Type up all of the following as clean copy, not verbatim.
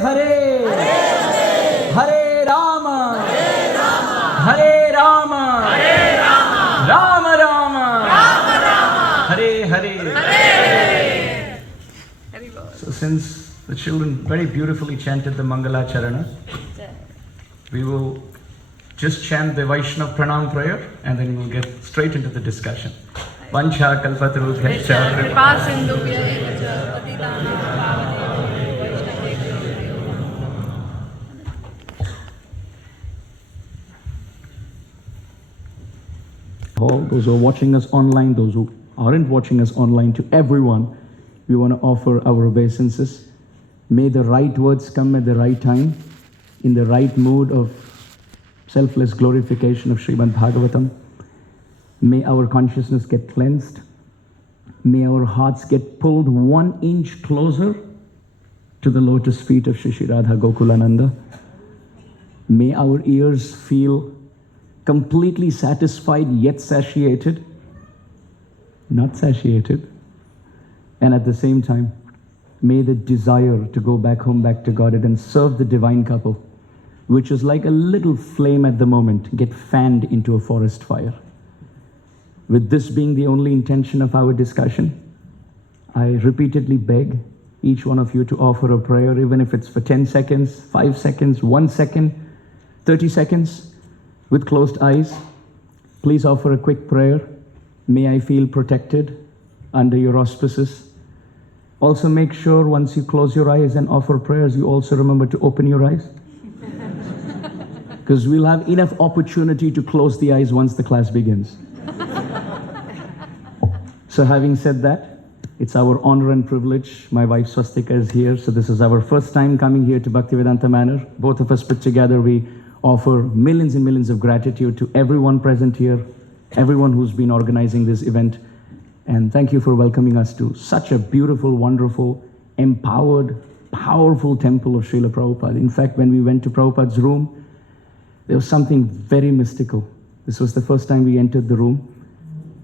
Hare, Hare Rama, Hare Rama, Rama Rama, Hare Hare. So since the children very beautifully chanted the Mangala Charana, we will just chant the Vaishnav Pranam prayer and then we'll get straight into the discussion. Vancha kalpatarubhyascha kripa sindhubhya eva patitanam all those who are watching us online, those who aren't watching us online, to everyone, we want to offer our obeisances. May the right words come at the right time, in the right mood of selfless glorification of Srimad Bhagavatam. May our consciousness get cleansed. May our hearts get pulled 1 inch closer to the lotus feet of Shri Shri Radha Gokulananda. May our ears feel completely satisfied yet satiated, not satiated. And at the same time, may the desire to go back home, back to Godhead and serve the divine couple, which is like a little flame at the moment, get fanned into a forest fire. With this being the only intention of our discussion, I repeatedly beg each one of you to offer a prayer, even if it's for 10 seconds, 5 seconds, 1 second, 30 seconds, with closed eyes. Please offer a quick prayer. May I feel protected under your auspices. Also make sure once you close your eyes and offer prayers, you also remember to open your eyes. Because we'll have enough opportunity to close the eyes once the class begins. So having said that, it's our honor and privilege. My wife Swastika is here, so this is our first time coming here to Bhaktivedanta Manor. Both of us put together, we offer millions and millions of gratitude to everyone present here, everyone who's been organizing this event. And thank you for welcoming us to such a beautiful, wonderful, empowered, powerful temple of Srila Prabhupada. In fact, when we went to Prabhupada's room, there was something very mystical. This was the first time we entered the room,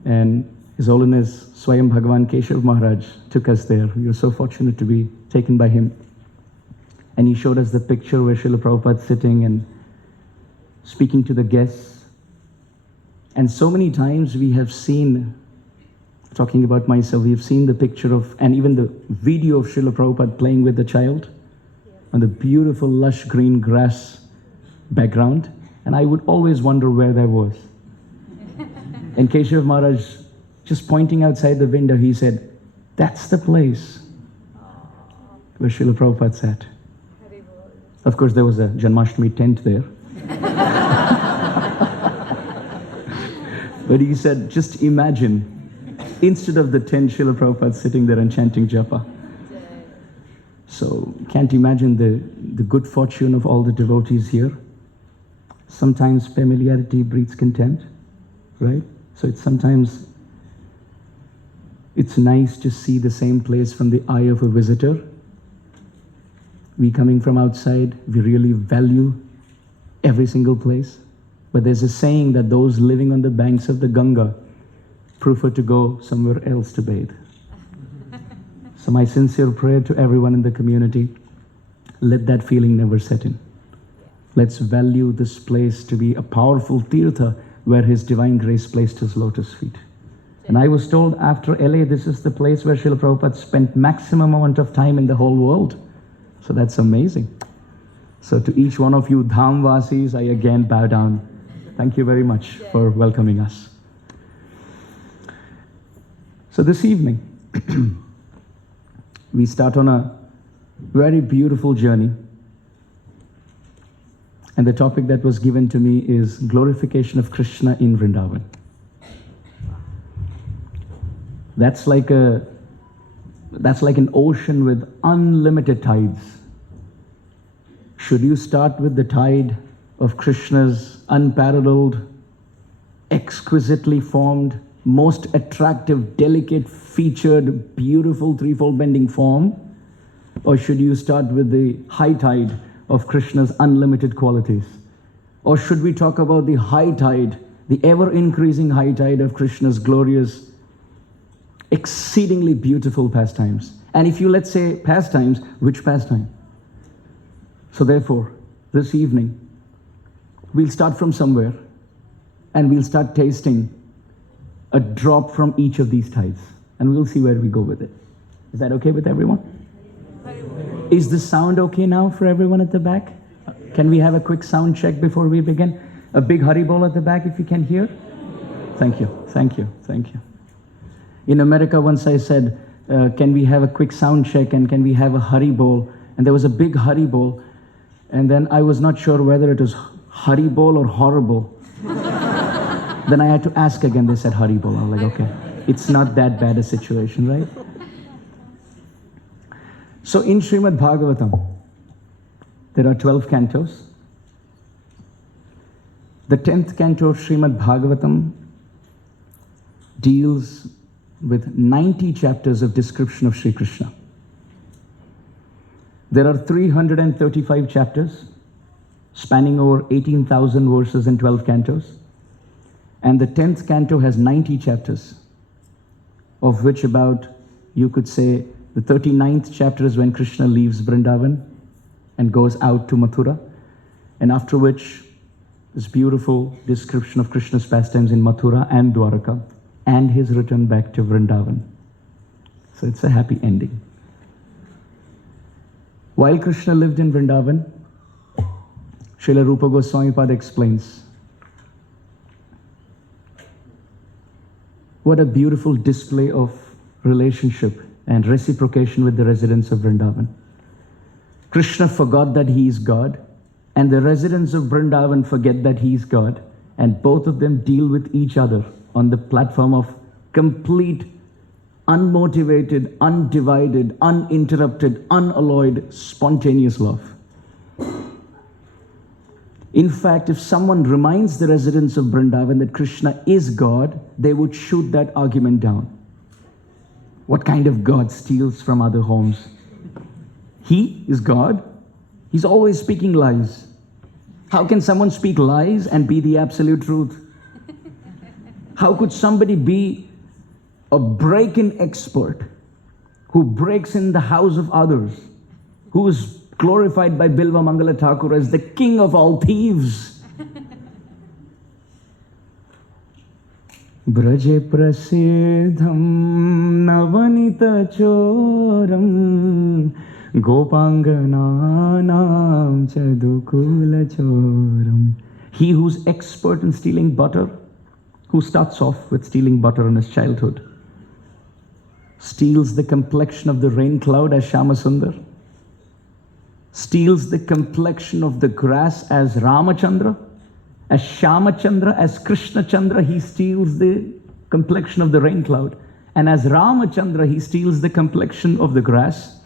and His Holiness Swayam Bhagavan Keshav Maharaj took us there. We were so fortunate to be taken by him. And he showed us the picture where Srila Prabhupada is sitting and speaking to the guests. And so many times we have seen, talking about myself, we have seen the picture of, and even the video of Srila Prabhupada playing with the child on the beautiful lush green grass background. And I would always wonder where that was. And Keshav Maharaj, just pointing outside the window, he said, that's the place where Srila Prabhupada sat. Of course, there was a Janmashtami tent there. But he said, just imagine, instead of the tent, Srila Prabhupada sitting there and chanting japa. So, can't imagine the good fortune of all the devotees here. Sometimes familiarity breeds contempt, right? So it's nice to see the same place from the eye of a visitor. We coming from outside, we really value every single place. But there's a saying that those living on the banks of the Ganga prefer to go somewhere else to bathe. So my sincere prayer to everyone in the community, let that feeling never set in. Let's value this place to be a powerful tirtha where His Divine Grace placed His lotus feet. And I was told after LA, this is the place where Srila Prabhupada spent maximum amount of time in the whole world. So that's amazing. So to each one of you Dhamvasis, I again bow down. Thank you very much for welcoming us. So this evening, we start on a very beautiful journey. And the topic that was given to me is glorification of Krishna in Vrindavan. That's like an ocean with unlimited tides. Should you start with the tide of Krishna's unparalleled, exquisitely formed, most attractive, delicate, featured, beautiful threefold bending form? Or should you start with the high tide of Krishna's unlimited qualities? Or should we talk about the high tide, the ever-increasing high tide of Krishna's glorious, exceedingly beautiful pastimes? And if you, let's say, pastimes, which pastime? So therefore, this evening, we'll start from somewhere and we'll start tasting a drop from each of these tithes. And we'll see where we go with it. Is that okay with everyone? Is the sound okay now for everyone at the back? Can we have a quick sound check before we begin? A big Haribol at the back if you can hear. Thank you, thank you, thank you. In America, once I said, can we have a quick sound check and can we have a Haribol? And there was a big Haribol. And then I was not sure whether it was Haribol or horrible. Then I had to ask again. They said Haribol. I was like, okay, it's not that bad a situation, right? So in Srimad Bhagavatam, there are 12 cantos. The 10th canto of Srimad Bhagavatam deals with 90 chapters of description of Sri Krishna. There are 335 chapters spanning over 18,000 verses in 12 cantos. And the 10th canto has 90 chapters, of which about, you could say, the 39th chapter is when Krishna leaves Vrindavan and goes out to Mathura. And after which, this beautiful description of Krishna's pastimes in Mathura and Dwaraka, and his return back to Vrindavan. So it's a happy ending. While Krishna lived in Vrindavan, Srila Rupa Goswami Pada explains what a beautiful display of relationship and reciprocation with the residents of Vrindavan. Krishna forgot that he is God, and the residents of Vrindavan forget that he is God, and both of them deal with each other on the platform of complete, unmotivated, undivided, uninterrupted, unalloyed, spontaneous love. In fact, if someone reminds the residents of Vrindavan that Krishna is God, they would shoot that argument down. What kind of God steals from other homes? He is God. He's always speaking lies. How can someone speak lies and be the absolute truth? How could somebody be a break-in expert who breaks in the house of others, who is glorified by Bilva Mangala Thakur as the king of all thieves? Braje prasidham navanita choram gopangananam chadukula choram. He who's expert in stealing butter, who starts off with stealing butter in his childhood, steals the complexion of the rain cloud as Shyamasundar, steals the complexion of the grass as Ramachandra, as Shyamachandra, as Krishna Chandra, he steals the complexion of the rain cloud. And as Ramachandra, he steals the complexion of the grass.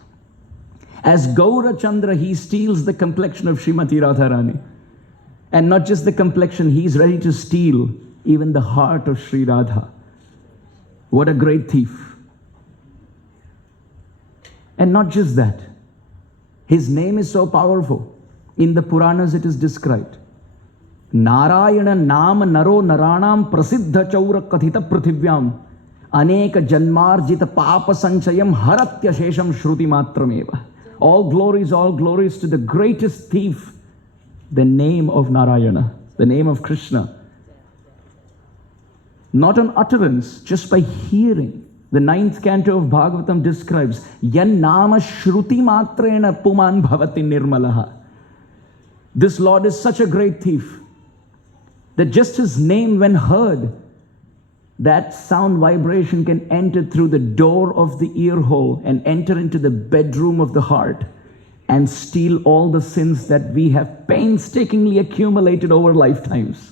As Gaurachandra, he steals the complexion of Srimati Radharani. And not just the complexion, he's ready to steal even the heart of Sri Radha. What a great thief. And not just that, his name is so powerful. In the Puranas it is described. Narayana Nama Naro Naranam Prasiddha Chaura Kathita Prithivyam Aneka Janmarjita Papa Sanchayam Haratya Shesham Shruti Matrameva. All glories to the greatest thief, the name of Narayana, the name of Krishna. Not an utterance, just by hearing. The 9th canto of Bhagavatam describes Yan Nama Shruti Matrena Puman Bhavati Nirmalaha. This Lord is such a great thief that just his name, when heard, that sound vibration can enter through the door of the ear hole and enter into the bedroom of the heart and steal all the sins that we have painstakingly accumulated over lifetimes.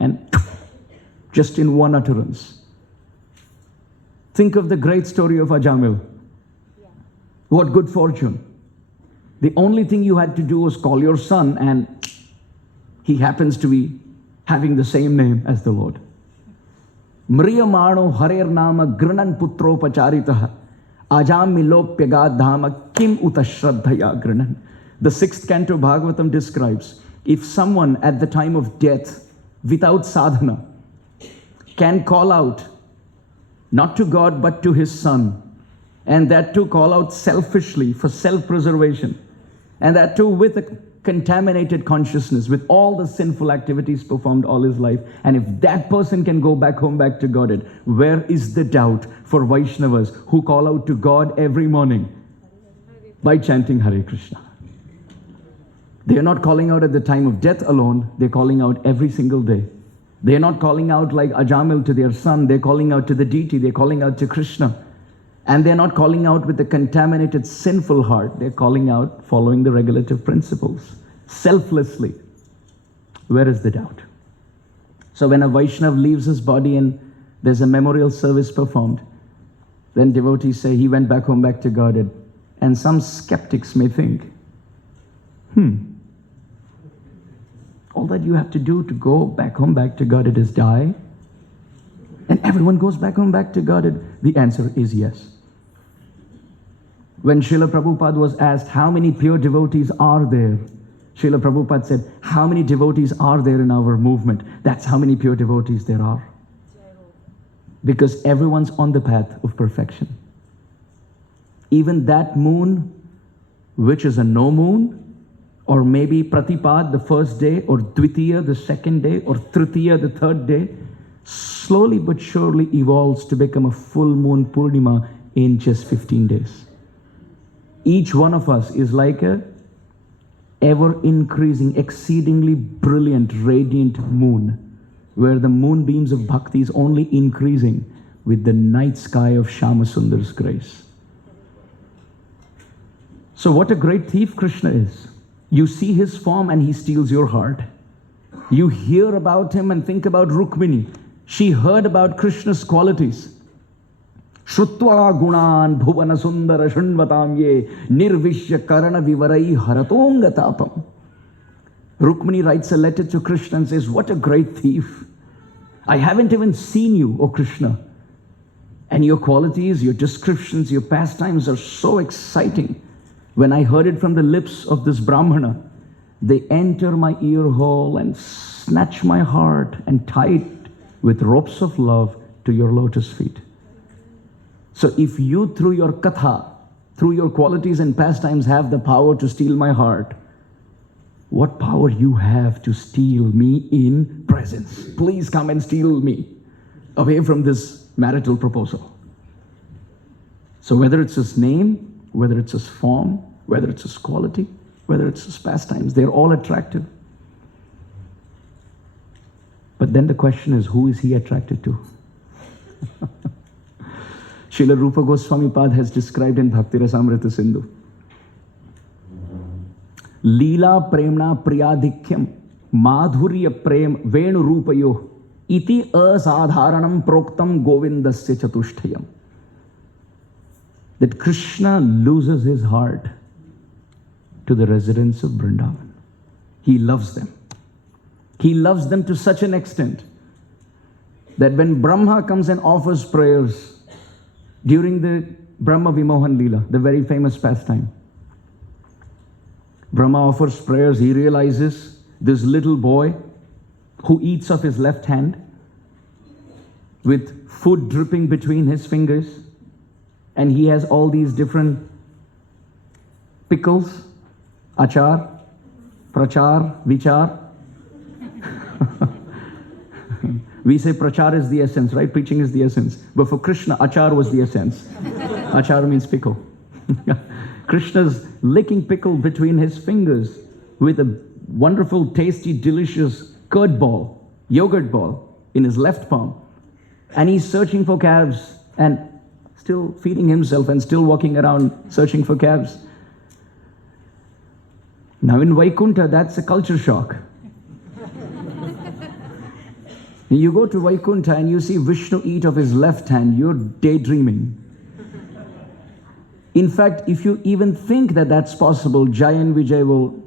And just in one utterance. Think of the great story of Ajamil. What good fortune. The only thing you had to do was call your son, and he happens to be having the same name as the Lord. Mriyamano harer nama granan putropacharitaha ajamilopya gadhama kim utashraddhaya granan. The 6th canto Bhagavatam describes, if someone at the time of death, without sadhana, can call out, not to God but to his son, and that too call out selfishly for self-preservation, And that too with a contaminated consciousness, with all the sinful activities performed all his life. And if that person can go back home, back to Godhead, where is the doubt for Vaishnavas who call out to God every morning by chanting Hare Krishna? They are not calling out at the time of death alone, they're calling out every single day. They're not calling out like Ajamil to their son, they're calling out to the deity, they're calling out to Krishna. And they're not calling out with a contaminated, sinful heart. They're calling out following the regulative principles, selflessly. Where is the doubt? So when a Vaishnav leaves his body and there's a memorial service performed, then devotees say he went back home, back to Godhead. And some skeptics may think, all that you have to do to go back home, back to Godhead is die. And everyone goes back home, back to Godhead. The answer is yes. When Srila Prabhupada was asked, how many pure devotees are there? Srila Prabhupada said, how many devotees are there in our movement? That's how many pure devotees there are. Because everyone's on the path of perfection. Even that moon, which is a no moon, or maybe Pratipad, the first day, or Dvitiya, the second day, or Tritiya, the third day, slowly but surely evolves to become a full moon Purnima in just 15 days. Each one of us is like a ever-increasing, exceedingly brilliant, radiant moon, where the moonbeams of bhakti is only increasing with the night sky of Shyamasundara's grace. So what a great thief Krishna is. You see his form and he steals your heart. You hear about him and think about Rukmini. She heard about Krishna's qualities. Shrutva gunan bhuvana sundara shrunvatam ye nirvishya karana vivarai haratonga tapam. Rukmini writes a letter to Krishna and says, what a great thief. I haven't even seen you, O Krishna. And your qualities, your descriptions, your pastimes are so exciting. When I heard it from the lips of this Brahmana, they enter my ear hole and snatch my heart and tie it with ropes of love to your lotus feet. So if you, through your katha, through your qualities and pastimes, have the power to steal my heart, what power you have to steal me in presence? Please come and steal me away from this marital proposal. So whether it's his name, whether it's his form, whether it's his quality, whether it's his pastimes, they're all attractive. But then the question is, who is he attracted to? Srila Rupa Goswami Pad has described in Bhakti Rasamrita Sindhu. Leela premna priyadhikyam madhurya prem venu rupayo iti asadharanam proktam govindasya chatushtayam. That Krishna loses his heart to the residents of Vrindavan. He loves them. He loves them to such an extent that when Brahma comes and offers prayers during the Brahma Vimohan Leela, the very famous pastime, Brahma offers prayers. He realizes this little boy who eats of his left hand with food dripping between his fingers, and he has all these different pickles, achar, prachar, vichar. We say prachar is the essence, right? Preaching is the essence. But for Krishna, achar was the essence. Achar means pickle. Krishna's licking pickle between his fingers with a wonderful, tasty, delicious curd ball, yogurt ball in his left palm. And he's searching for calves and still feeding himself and still walking around searching for calves. Now in Vaikuntha, that's a culture shock. You go to Vaikuntha and you see Vishnu eat of his left hand, you're daydreaming. In fact, if you even think that that's possible, Jai and Vijay will...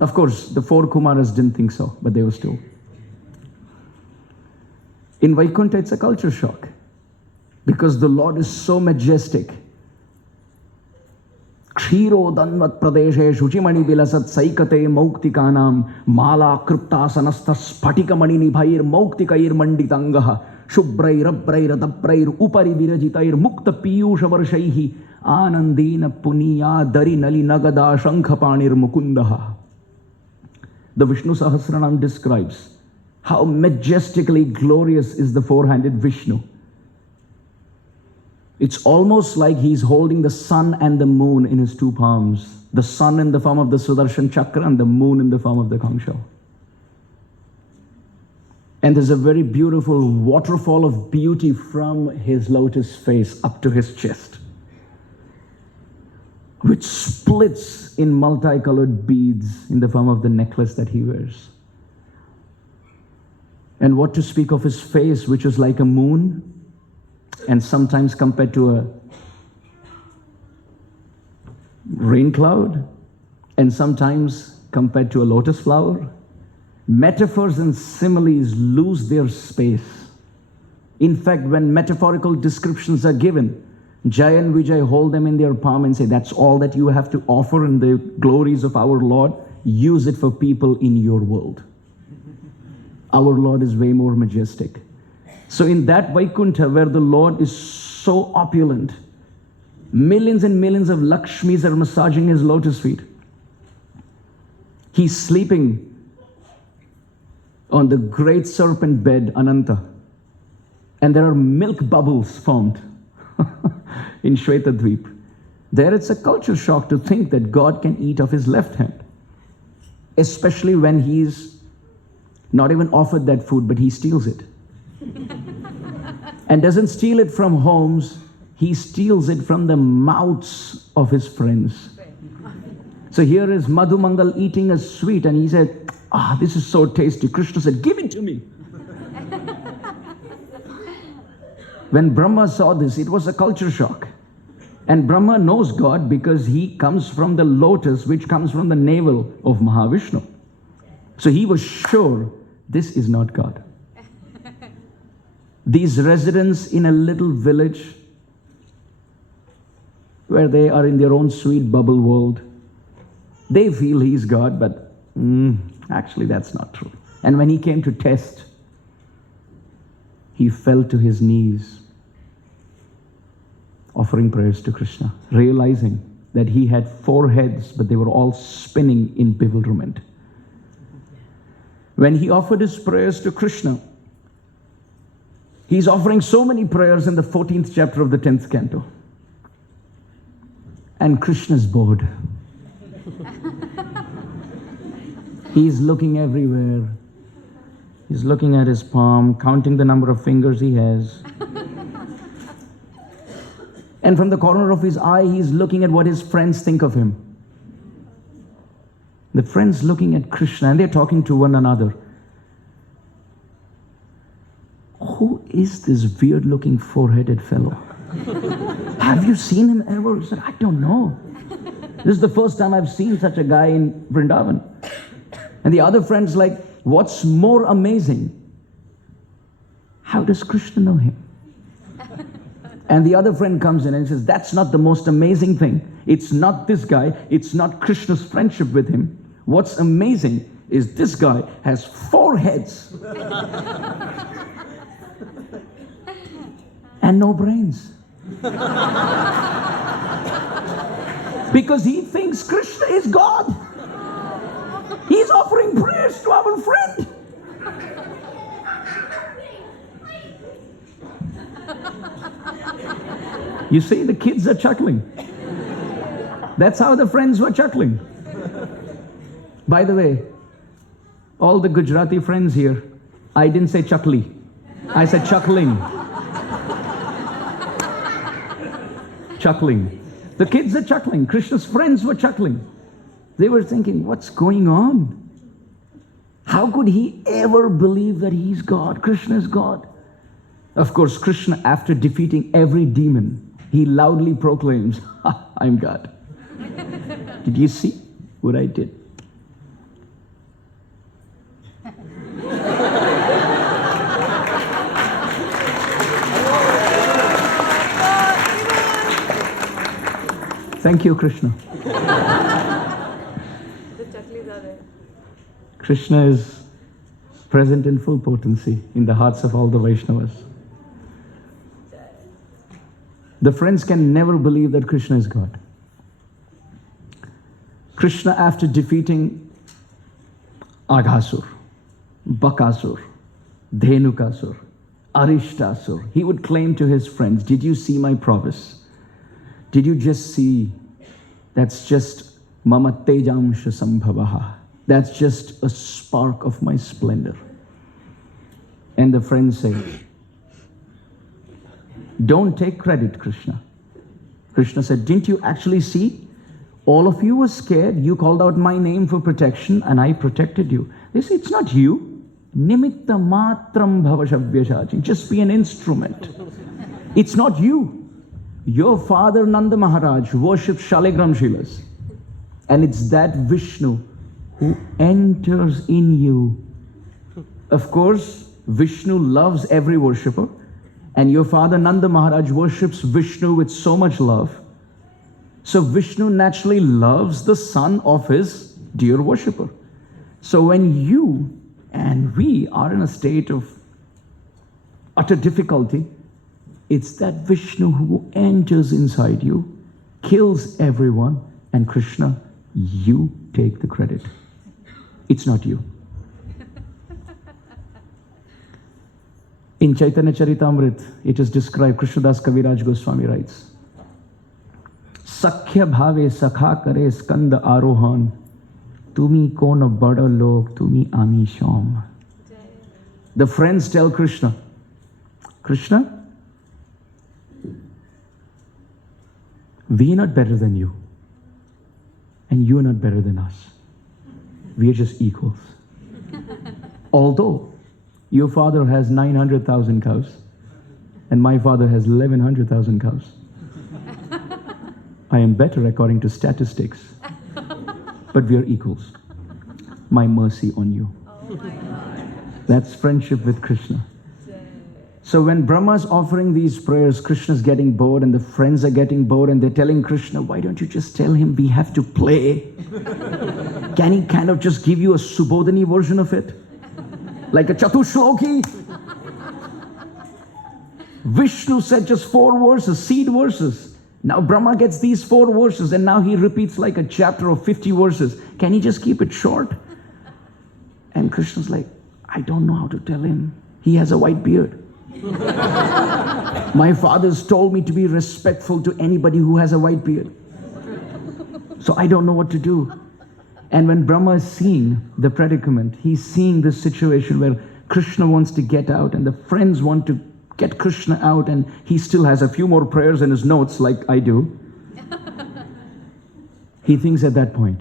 Of course, the four Kumaras didn't think so, but they were still. In Vaikuntha, it's a culture shock because the Lord is so majestic. Kshiro danvat pradeshe shuchimani vilasat saikate mauktikanam mala kriptasanastas patikamani nibhair mauktikayir manditangaha shubrair abrair adabrair upari virajitair mukta piyusha varshaihi Anandina Puniya Dari Nali Nagada Shankhapanir Mukundaha. The Vishnu Sahasranam describes how majestically glorious is the four-handed Vishnu. It's almost like he's holding the sun and the moon in his two palms. The sun in the form of the Sudarshan Chakra and the moon in the form of the conch shell. And there's a very beautiful waterfall of beauty from his lotus face up to his chest, which splits in multicolored beads in the form of the necklace that he wears. And what to speak of his face, which is like a moon, and sometimes compared to a rain cloud, and sometimes compared to a lotus flower. Metaphors and similes lose their space. In fact, when metaphorical descriptions are given, Jai and Vijay hold them in their palm and say, that's all that you have to offer in the glories of our Lord. Use it for people in your world. Our Lord is way more majestic. So in that Vaikuntha where the Lord is so opulent, millions and millions of Lakshmis are massaging his lotus feet. He's sleeping on the great serpent bed, Ananta. And there are milk bubbles formed in Shvetadvip. There it's a culture shock to think that God can eat of his left hand. Especially when he's not even offered that food, but he steals it. And doesn't steal it from homes, he steals it from the mouths of his friends. So here is Madhu Mangal eating a sweet, and he said, this is so tasty. Krishna said, give it to me. When Brahma saw this, it was a culture shock. And Brahma knows God because he comes from the lotus, which comes from the navel of Mahavishnu. So he was sure this is not God. These residents in a little village where they are in their own sweet bubble world, they feel he's God, but actually that's not true. And when he came to test, he fell to his knees, offering prayers to Krishna, realizing that he had 4 heads, but they were all spinning in bewilderment. When he offered his prayers to Krishna, he's offering so many prayers in the 14th chapter of the 10th canto. And Krishna's bored. He's looking everywhere. He's looking at his palm, counting the number of fingers he has. And from the corner of his eye, he's looking at what his friends think of him. The friends looking at Krishna, and they're talking to one another. Who is this weird-looking four-headed fellow? Have you seen him ever? He said, I don't know. This is the first time I've seen such a guy in Vrindavan. And the other friend's like, what's more amazing? How does Krishna know him? And the other friend comes in and says, that's not the most amazing thing. It's not this guy. It's not Krishna's friendship with him. What's amazing is this guy has 4 heads and no brains. Because he thinks Krishna is God. He's offering prayers to our friend. You see, the kids are chuckling. That's how the friends were chuckling. By the way, all the Gujarati friends here, I didn't say chuckly. I said chuckling. Chuckling. The kids are chuckling. Krishna's friends were chuckling. They were thinking, what's going on? How could he ever believe that he's God? Krishna is God. Of course, Krishna, after defeating every demon, he loudly proclaims, I'm God. Did you see what I did? Thank you, Krishna. Krishna is present in full potency in the hearts of all the Vaishnavas. The friends can never believe that Krishna is God. Krishna, after defeating Aghasur, Bakasur, Dhenukasur, Arishtasur, he would claim to his friends, did you see my prowess? Did you just see? That's just Mama Tejamsha Sambhavaha. That's just a spark of my splendor. And the friends say, don't take credit, Krishna. Krishna said, didn't you actually see? All of you were scared. You called out my name for protection and I protected you. They say, it's not you. Nimitta matram bhavashavyashachi. Just be an instrument. It's not you. Your father Nanda Maharaj worships Shaligram Shilas. And it's that Vishnu who enters in you. Of course, Vishnu loves every worshipper. And your father Nanda Maharaj worships Vishnu with so much love. So Vishnu naturally loves the son of his dear worshipper. So when you and we are in a state of utter difficulty, it's that Vishnu who enters inside you, kills everyone, and Krishna, you take the credit. It's not you. In Chaitanya Charitamrita, it is described, Krishnadas Kaviraj Goswami writes, Sakhya bhave sakha kare skanda arohan, tumi kona bada log, tumi ami sham. The friends tell Krishna, Krishna, we are not better than you. And you are not better than us. We are just equals. Although your father has 900,000 cows and my father has 1,100,000 cows. I am better according to statistics, but we are equals. My mercy on you. That's friendship with Krishna. So when Brahma's offering these prayers, Krishna's getting bored and the friends are getting bored and they're telling Krishna, why don't you just tell him we have to play? Can he kind of just give you a Subodhani version of it? Like a Chatushloki? Vishnu said just 4 verses, seed verses. Now Brahma gets these 4 verses and now he repeats like a chapter of 50 verses. Can he just keep it short? And Krishna's like, I don't know how to tell him. He has a white beard. My father's told me to be respectful to anybody who has a white beard. So I don't know what to do. And when Brahma is seeing the predicament, he's seeing this situation where Krishna wants to get out and the friends want to get Krishna out and he still has a few more prayers in his notes like I do. He thinks at that point,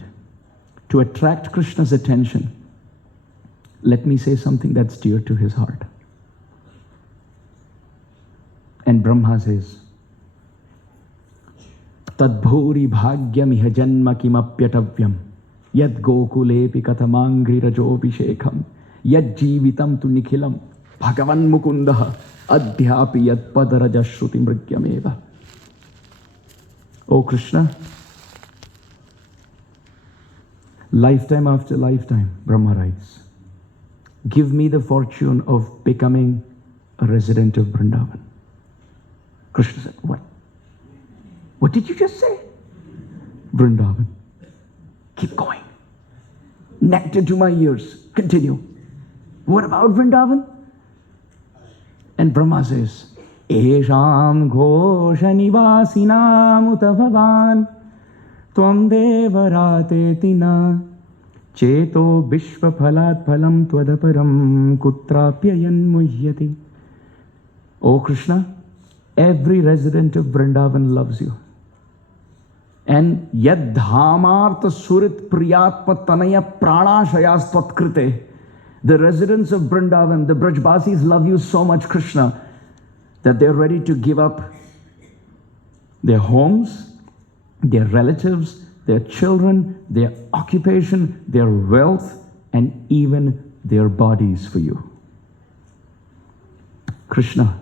to attract Krishna's attention, let me say something that's dear to his heart. And Brahma says, Tadbhuri bhagyamiha janma kimapyatavyam yad gokulepi katamangri rajobhishekam yad jivitam tu nikhilam bhagavan mukundaha adhyapi yad padaraja shruti mrigyameva. O Krishna, lifetime after lifetime, Brahma writes, give me the fortune of becoming a resident of Vrindavan. Krishna said, what? What did you just say? Vrindavan. Keep going. Nectar to my ears. Continue. What about Vrindavan? And Brahma says, Esham ghosha nivasinam uta bhavan tvam devarate tina cheto vishva phalat phalam tvadaparam kutrapyayan muhyati. O Krishna, every resident of Vrindavan loves you. And yad dhamartha surit priyatma tanaya pranashayas tvatkrite. The residents of Vrindavan, the Brajbasis love you so much, Krishna, that they're ready to give up their homes, their relatives, their children, their occupation, their wealth, and even their bodies for you. Krishna,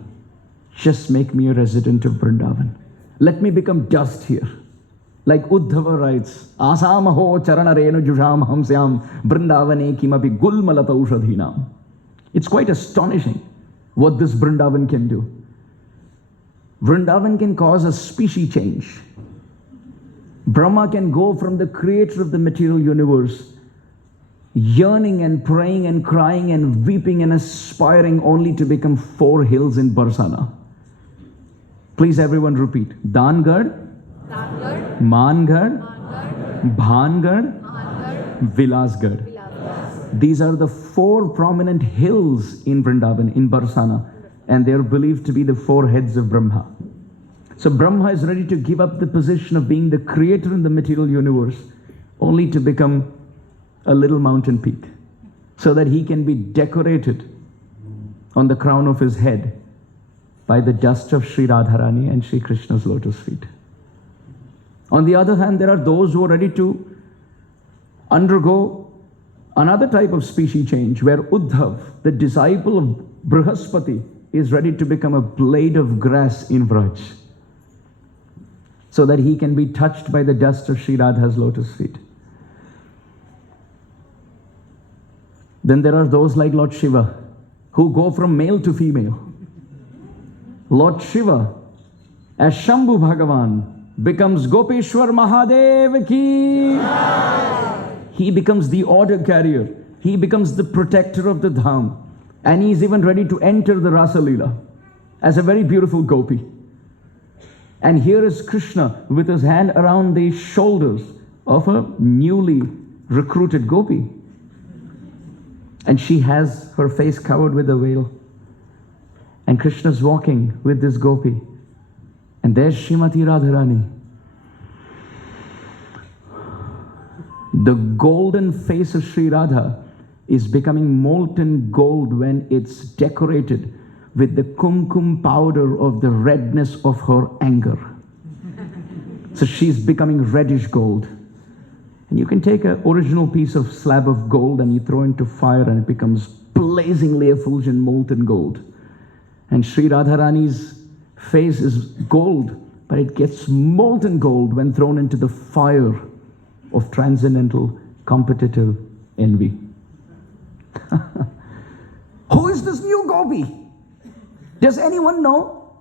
just make me a resident of Vrindavan. Let me become dust here. Like Uddhava writes, Asamaho charana renu jusham hamsyam Vrindavane kimapi gulmalata ushadhinam. It's quite astonishing what this Vrindavan can do. Vrindavan can cause a species change. Brahma can go from the creator of the material universe, yearning and praying and crying and weeping and aspiring, only to become 4 hills in Barsana. Please everyone repeat. Dangad, Mangad, Bhangad, Vilasgad. These are the 4 prominent hills in Vrindavan, in Barsana, and they are believed to be the 4 heads of Brahma. So Brahma is ready to give up the position of being the creator in the material universe, only to become a little mountain peak, so that he can be decorated on the crown of his head by the dust of Sri Radharani and Sri Krishna's lotus feet. On the other hand, there are those who are ready to undergo another type of species change, where Uddhav, the disciple of Brihaspati, is ready to become a blade of grass in Vraj, so that he can be touched by the dust of Sri Radha's lotus feet. Then there are those like Lord Shiva, who go from male to female. Lord Shiva, as Shambhu Bhagavan, becomes Gopeshwar Mahadev ki. He becomes the order carrier. He becomes the protector of the Dham. And he is even ready to enter the Rasa Leela as a very beautiful gopi. And here is Krishna with his hand around the shoulders of a newly recruited gopi. And she has her face covered with a veil. And Krishna's walking with this gopi. And there's Srimati Radharani. The golden face of Sri Radha is becoming molten gold when it's decorated with the kumkum powder of the redness of her anger. So she's becoming reddish gold. And you can take an original piece of slab of gold and you throw into fire and it becomes blazingly effulgent molten gold. And Sri Radharani's face is gold, but it gets molten gold when thrown into the fire of transcendental competitive envy. Who is this new gopi? Does anyone know?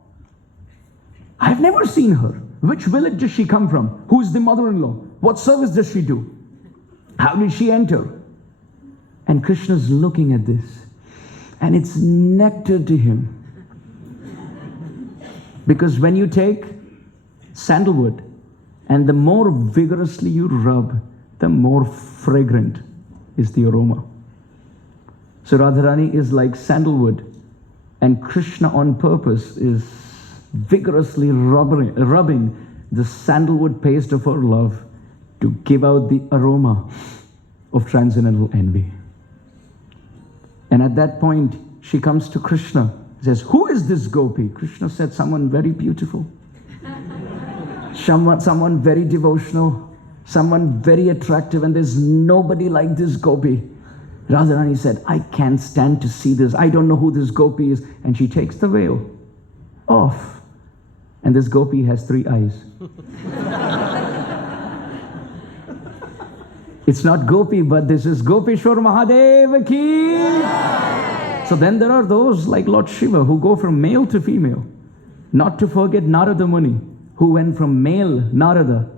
I've never seen her. Which village does she come from? Who is the mother-in-law? What service does she do? How did she enter? And Krishna's looking at this, and it's nectar to him. Because when you take sandalwood, and the more vigorously you rub, the more fragrant is the aroma. So Radharani is like sandalwood, and Krishna on purpose is vigorously rubbing the sandalwood paste of her love to give out the aroma of transcendental envy. And at that point, she comes to Krishna, says, "Who is this gopi?" Krishna said, "Someone very beautiful. Someone very devotional, someone very attractive, and there's nobody like this gopi." Radharani said, "I can't stand to see this. I don't know who this gopi is." And she takes the veil off. And this gopi has 3 eyes. It's not gopi, but this is Gopeshwar Mahadev ki. So then there are those like Lord Shiva who go from male to female. Not to forget Narada Muni, who went from male Narada.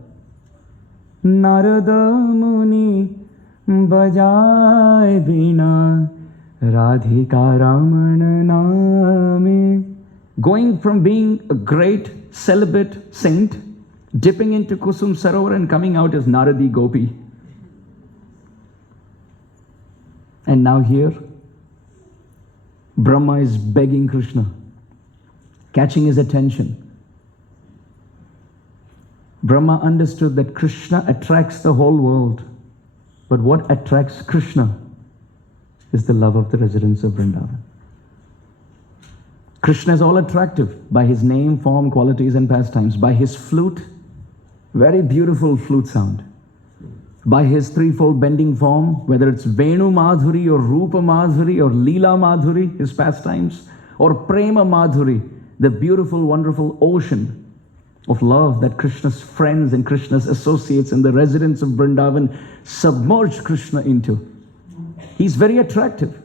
Narada Muni bajai bina Radhika Ramana name. Going from being a great celibate saint, dipping into Kusum Sarovar and coming out as Naradi Gopi. And now here, Brahma is begging Krishna, catching his attention. Brahma understood that Krishna attracts the whole world, but what attracts Krishna is the love of the residents of Vrindavan. Krishna is all attractive by his name, form, qualities and pastimes, by his flute, very beautiful flute sound, by his threefold bending form, whether it's Venu Madhuri or Rupa Madhuri or Leela Madhuri, his pastimes, or Prema Madhuri, the beautiful, wonderful ocean of love that Krishna's friends and Krishna's associates and the residents of Vrindavan submerged Krishna into. He's very attractive.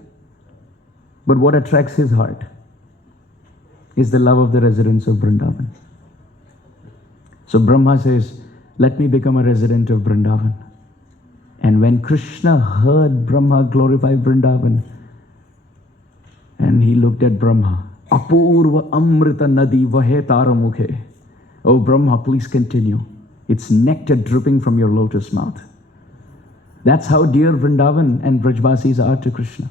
But what attracts his heart is the love of the residents of Vrindavan. So Brahma says, let me become a resident of Vrindavan. And when Krishna heard Brahma glorify Vrindavan, and he looked at Brahma, Apurva Amrita Nadi Vahe Taramukhe. Oh Brahma, please continue. It's nectar dripping from your lotus mouth. That's how dear Vrindavan and Brajvasis are to Krishna.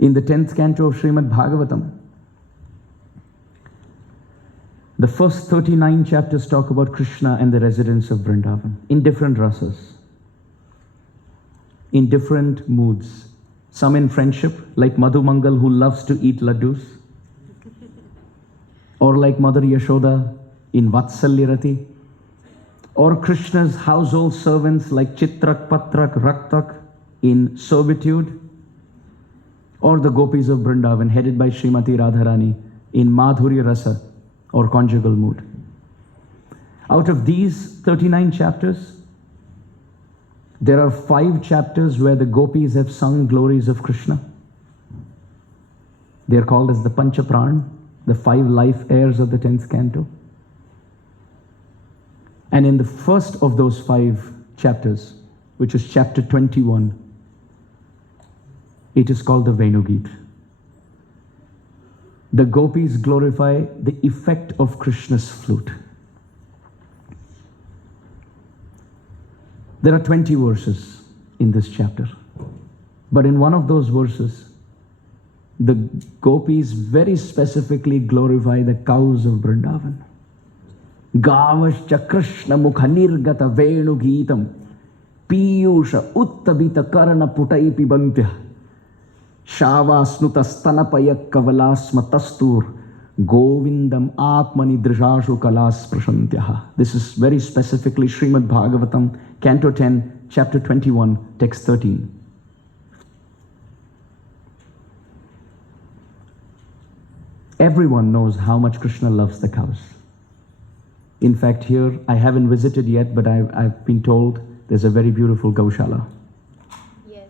In the 10th canto of Srimad Bhagavatam, the first 39 chapters talk about Krishna and the residents of Vrindavan in different rasas, in different moods. Some in friendship, like Madhu Mangal who loves to eat laddus, or like Mother Yashoda in Vatsalyarati, or Krishna's household servants like Chitrak, Patrak, Raktak in servitude, or the gopis of Vrindavan headed by Srimati Radharani in Madhurya Rasa or conjugal mood. Out of these 39 chapters, there are 5 chapters where the gopis have sung glories of Krishna. They are called as the Panchapran, the 5 life heirs of the 10th canto. And in the first of those 5 chapters, which is chapter 21, it is called the Venugit. The gopis glorify the effect of Krishna's flute. There are 20 verses in this chapter. But in one of those verses, the gopis very specifically glorify the cows of Vrindavan. Gavascha Krishna Mukha Nirgata Venugitam Piyusha Uttabita Karana Putai Pibantya Shavasnuta Stanapaya Kavalasma Tastur Govindam Atmani Drisashu Kalas Prashantyaha. This is very specifically Srimad Bhagavatam, Canto 10, Chapter 21, Text 13. Everyone knows how much Krishna loves the cows. In fact, here, I haven't visited yet, but I've been told there's a very beautiful Gaushala. Yes.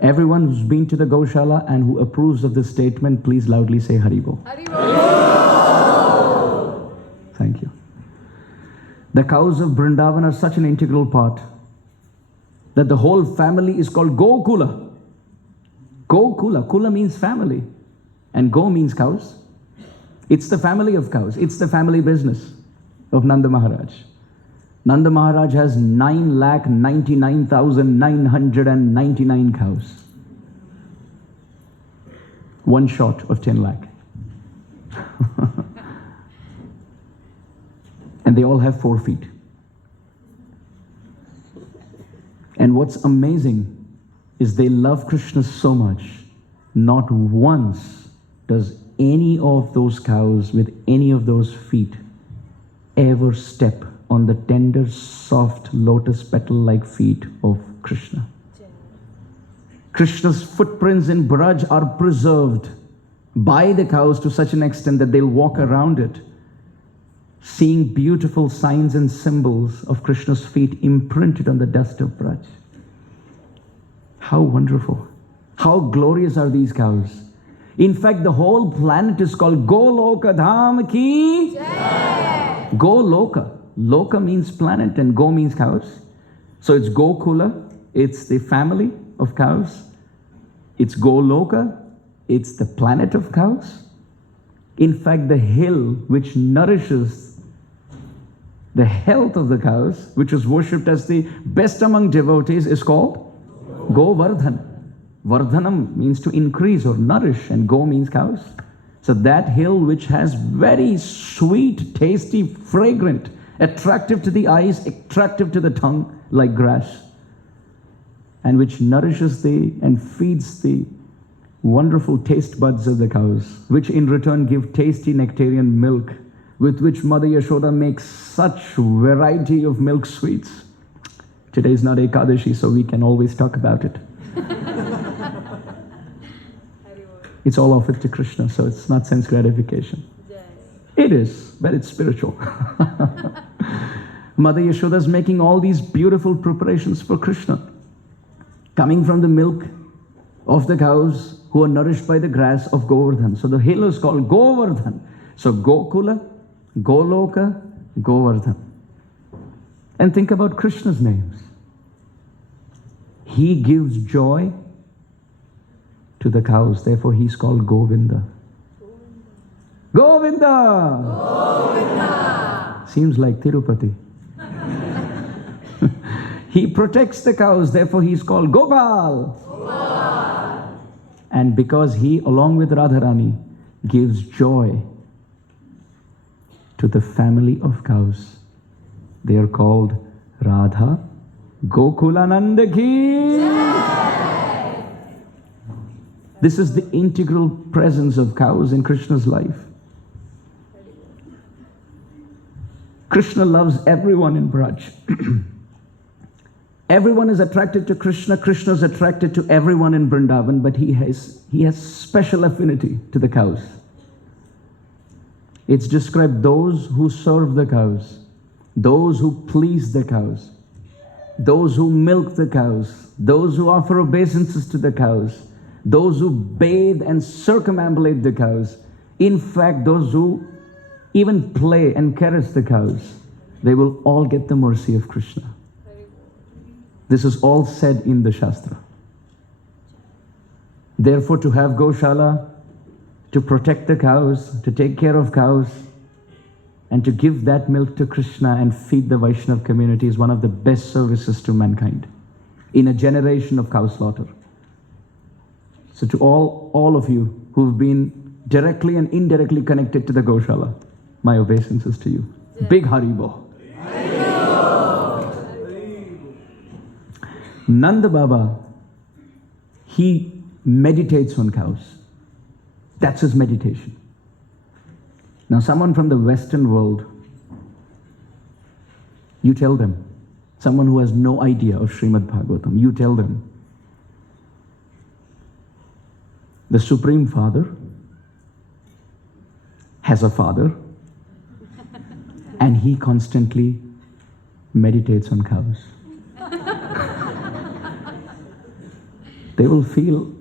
Everyone who's been to the Gaushala and who approves of this statement, please loudly say Haribo. Haribo. Thank you. The cows of Vrindavan are such an integral part that the whole family is called Gokula. Gokula. Kula means family. And Go means cows. It's the family of cows. It's the family business of Nanda Maharaj. Nanda Maharaj has 9,99,999 cows. One short of 10 lakh. And they all have 4 feet. And what's amazing is they love Krishna so much, not once does any of those cows with any of those feet ever step on the tender, soft, lotus petal-like feet of Krishna. Krishna's footprints in Braj are preserved by the cows to such an extent that they'll walk around it, seeing beautiful signs and symbols of Krishna's feet imprinted on the dust of Braj. How wonderful. How glorious are these cows. In fact, the whole planet is called Goloka Dham Ki Jai. Goloka. Loka means planet and Go means cows. So it's Gokula, it's the family of cows. It's Goloka, it's the planet of cows. In fact, the hill which nourishes the health of the cows, which is worshipped as the best among devotees, is called Govardhan. Vardhanam means to increase or nourish, and Go means cows. So that hill which has very sweet, tasty, fragrant, attractive to the eyes, attractive to the tongue, like grass, and which nourishes and feeds the wonderful taste buds of the cows, which in return give tasty nectarian milk, with which Mother Yashoda makes such variety of milk sweets. Today is not Ekadashi, so we can always talk about it. It's all offered to Krishna, so it's not sense gratification. It is, but it's spiritual. Mother Yashoda is making all these beautiful preparations for Krishna, coming from the milk of the cows who are nourished by the grass of Govardhan. So the hill is called Govardhan. So Gokula, Goloka, Govardhan. And think about Krishna's names. He gives joy to the cows, therefore he's called Govinda. Govinda! Govinda! Seems like Tirupati. He protects the cows, therefore he's called Gopal. Gopal. And because he, along with Radharani, gives joy to the family of cows, they are called Radha Gokulananda ki. This is the integral presence of cows in Krishna's life. Krishna loves everyone in Braj. Everyone is attracted to Krishna. Krishna is attracted to everyone in Vrindavan, but he has special affinity to the cows. It's described those who serve the cows, those who please the cows, those who milk the cows, those who offer obeisances to the cows, those who bathe and circumambulate the cows. In fact, those who even play and caress the cows, they will all get the mercy of Krishna. This is all said in the Shastra. Therefore, to have Goshala, to protect the cows, to take care of cows, and to give that milk to Krishna and feed the Vaishnav community is one of the best services to mankind in a generation of cow slaughter. So to all of you who've been directly and indirectly connected to the Goshala, my obeisances to you. Yeah. Big Haribo. Nanda Baba, he meditates on cows. That's his meditation. Now someone from the Western world, you tell them, someone who has no idea of Srimad Bhagavatam, you tell them, the Supreme Father has a father and he constantly meditates on cows. They will feel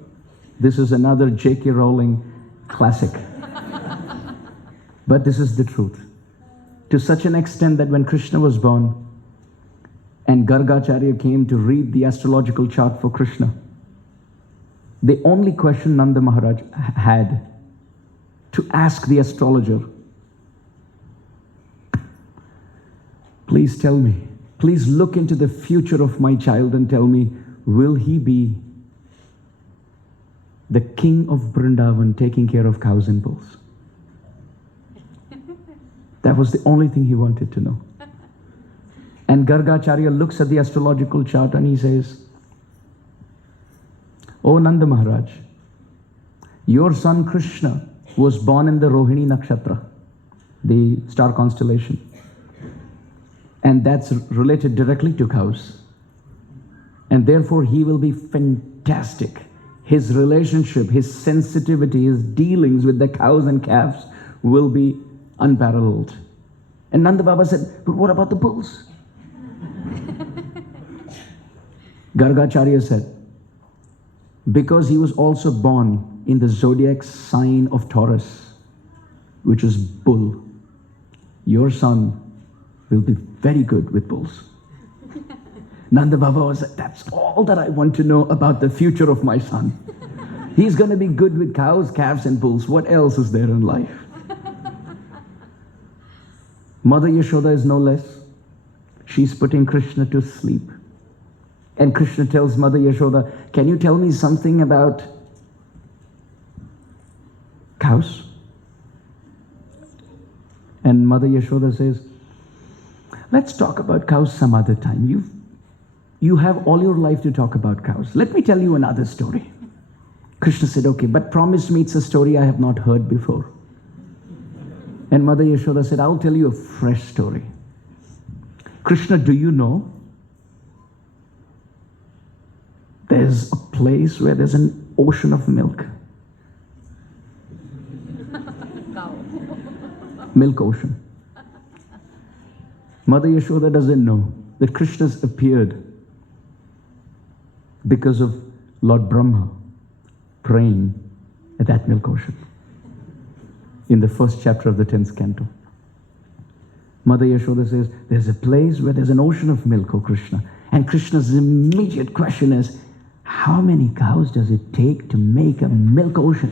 this is another J.K. Rowling classic. But this is the truth. To such an extent that when Krishna was born and Gargacharya came to read the astrological chart for Krishna, the only question Nanda Maharaj had to ask the astrologer, please tell me, please look into the future of my child and tell me, will he be the king of Vrindavan taking care of cows and bulls? That was the only thing he wanted to know. And Gargacharya looks at the astrological chart and he says, "Oh Nanda Maharaj, your son Krishna was born in the Rohini Nakshatra, the star constellation. And that's related directly to cows. And therefore he will be fantastic. His relationship, his sensitivity, his dealings with the cows and calves will be unparalleled." And Nanda Baba said, "But what about the bulls?" Gargacharya said, because he was also born in the zodiac sign of Taurus, which is bull, your son will be very good with bulls. Nanda Baba was like, that's all that I want to know about the future of my son. He's going to be good with cows, calves and bulls. What else is there in life? Mother Yashoda is no less. She's putting Krishna to sleep. And Krishna tells Mother Yashoda, can you tell me something about cows? And Mother Yashoda says, let's talk about cows some other time. You have all your life to talk about cows. Let me tell you another story. Krishna said, okay, but promise me it's a story I have not heard before. And Mother Yashoda said, I'll tell you a fresh story. Krishna, do you know there's a place where there's an ocean of milk? Milk ocean. Mother Yashoda doesn't know that Krishna's appeared because of Lord Brahma praying at that milk ocean. In the first chapter of the 10th canto. Mother Yashoda says, there's a place where there's an ocean of milk, O Krishna. And Krishna's immediate question is, how many cows does it take to make a milk ocean?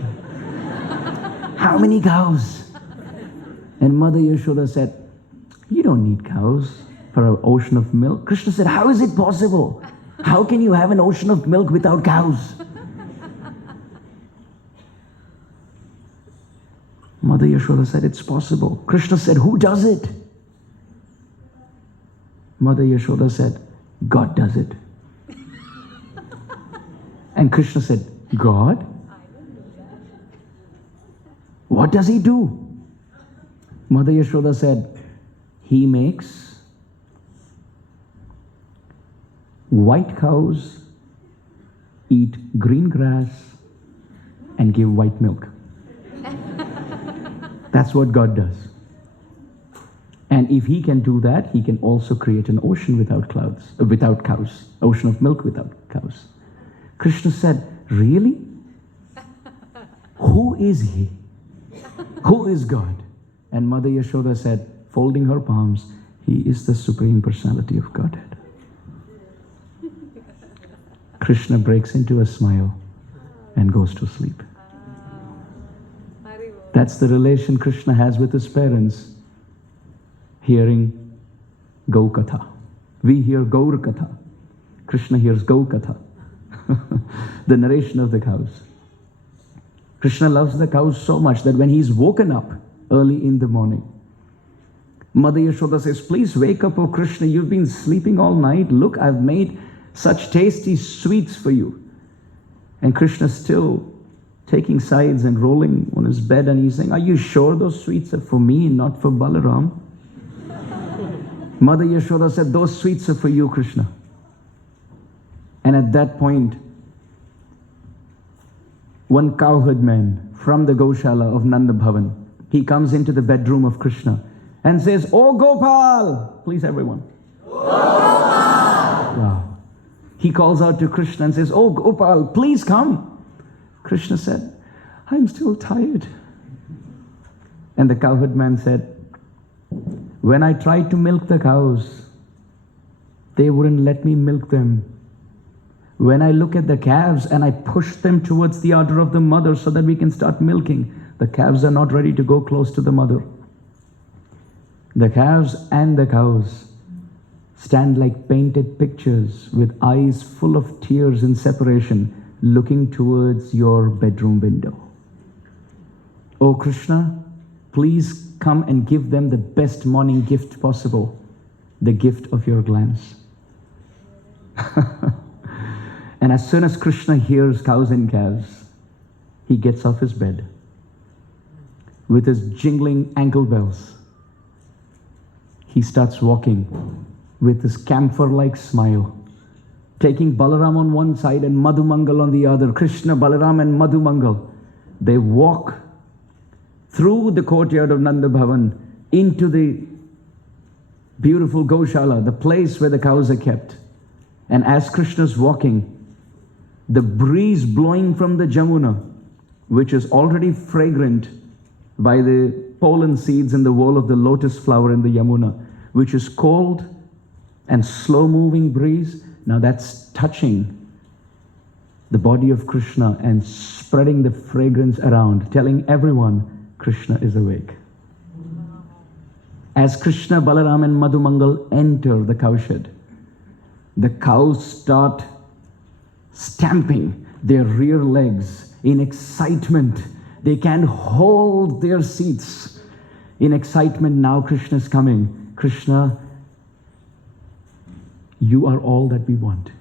How many cows? And Mother Yashoda said, you don't need cows for an ocean of milk. Krishna said, how is it possible? How can you have an ocean of milk without cows? Mother Yashoda said, it's possible. Krishna said, who does it? Mother Yashoda said, God does it. And Krishna said, God? What does he do? Mother Yashoda said, he makes white cows eat green grass and give white milk. That's what God does. And if he can do that, he can also create an ocean without cows, ocean of milk without cows. Krishna said, really? Who is he? Who is God? And Mother Yashoda said, folding her palms, he is the Supreme Personality of Godhead. Krishna breaks into a smile and goes to sleep. That's the relation Krishna has with his parents, hearing Gau Katha. We hear Gaur Katha. Krishna hears Gau Katha, the narration of the cows. Krishna loves the cows so much that when he's woken up early in the morning, Mother Yashoda says, please wake up, O Krishna, you've been sleeping all night. Look, I've made such tasty sweets for you. And Krishna's still taking sides and rolling on his bed, and he's saying, are you sure those sweets are for me and not for Balaram? Mother Yashoda said, those sweets are for you, Krishna. And at that point, one cowherd man from the Goshala of Nanda Bhavan, he comes into the bedroom of Krishna and says, oh Gopal! Please everyone. Gopal! Wow. He calls out to Krishna and says, oh Gopal, please come. Krishna said, I'm still tired. And the cowherd man said, when I tried to milk the cows, they wouldn't let me milk them. When I look at the calves and I push them towards the udder of the mother so that we can start milking, the calves are not ready to go close to the mother. The calves and the cows stand like painted pictures with eyes full of tears in separation, looking towards your bedroom window. Oh Krishna, please come and give them the best morning gift possible, the gift of your glance. And as soon as Krishna hears cows and calves, he gets off his bed with his jingling ankle bells. He starts walking with his camphor-like smile, taking Balaram on one side and Madhumangal on the other. Krishna, Balaram and Madhumangal, they walk through the courtyard of Nanda Bhavan into the beautiful Goshala, the place where the cows are kept. And as Krishna's walking, the breeze blowing from the Jamuna, which is already fragrant by the pollen seeds in the wall of the lotus flower in the Yamuna, which is cold and slow-moving breeze, now that's touching the body of Krishna and spreading the fragrance around, telling everyone Krishna is awake. As Krishna, Balaram and Madhumangal enter the cowshed, the cows start stamping their rear legs in excitement. They can't hold their seats. In excitement, now Krishna is coming. Krishna, you are all that we want.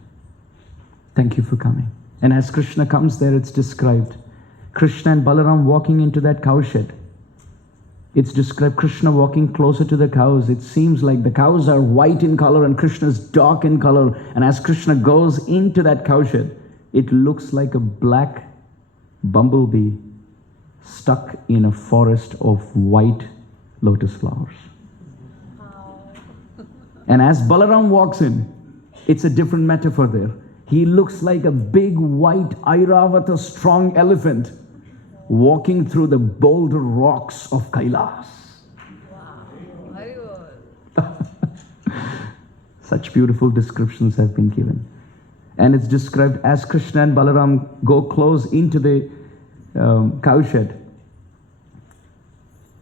Thank you for coming. And as Krishna comes there, it's described Krishna and Balaram walking into that cowshed. It's described Krishna walking closer to the cows. It seems like the cows are white in color and Krishna's dark in color. And as Krishna goes into that cowshed, it looks like a black bumblebee stuck in a forest of white lotus flowers. And as Balaram walks in, it's a different metaphor there. He looks like a big white Airavata strong elephant walking through the boulder rocks of Kailas. Such beautiful descriptions have been given. And it's described as Krishna and Balaram go close into the cowshed.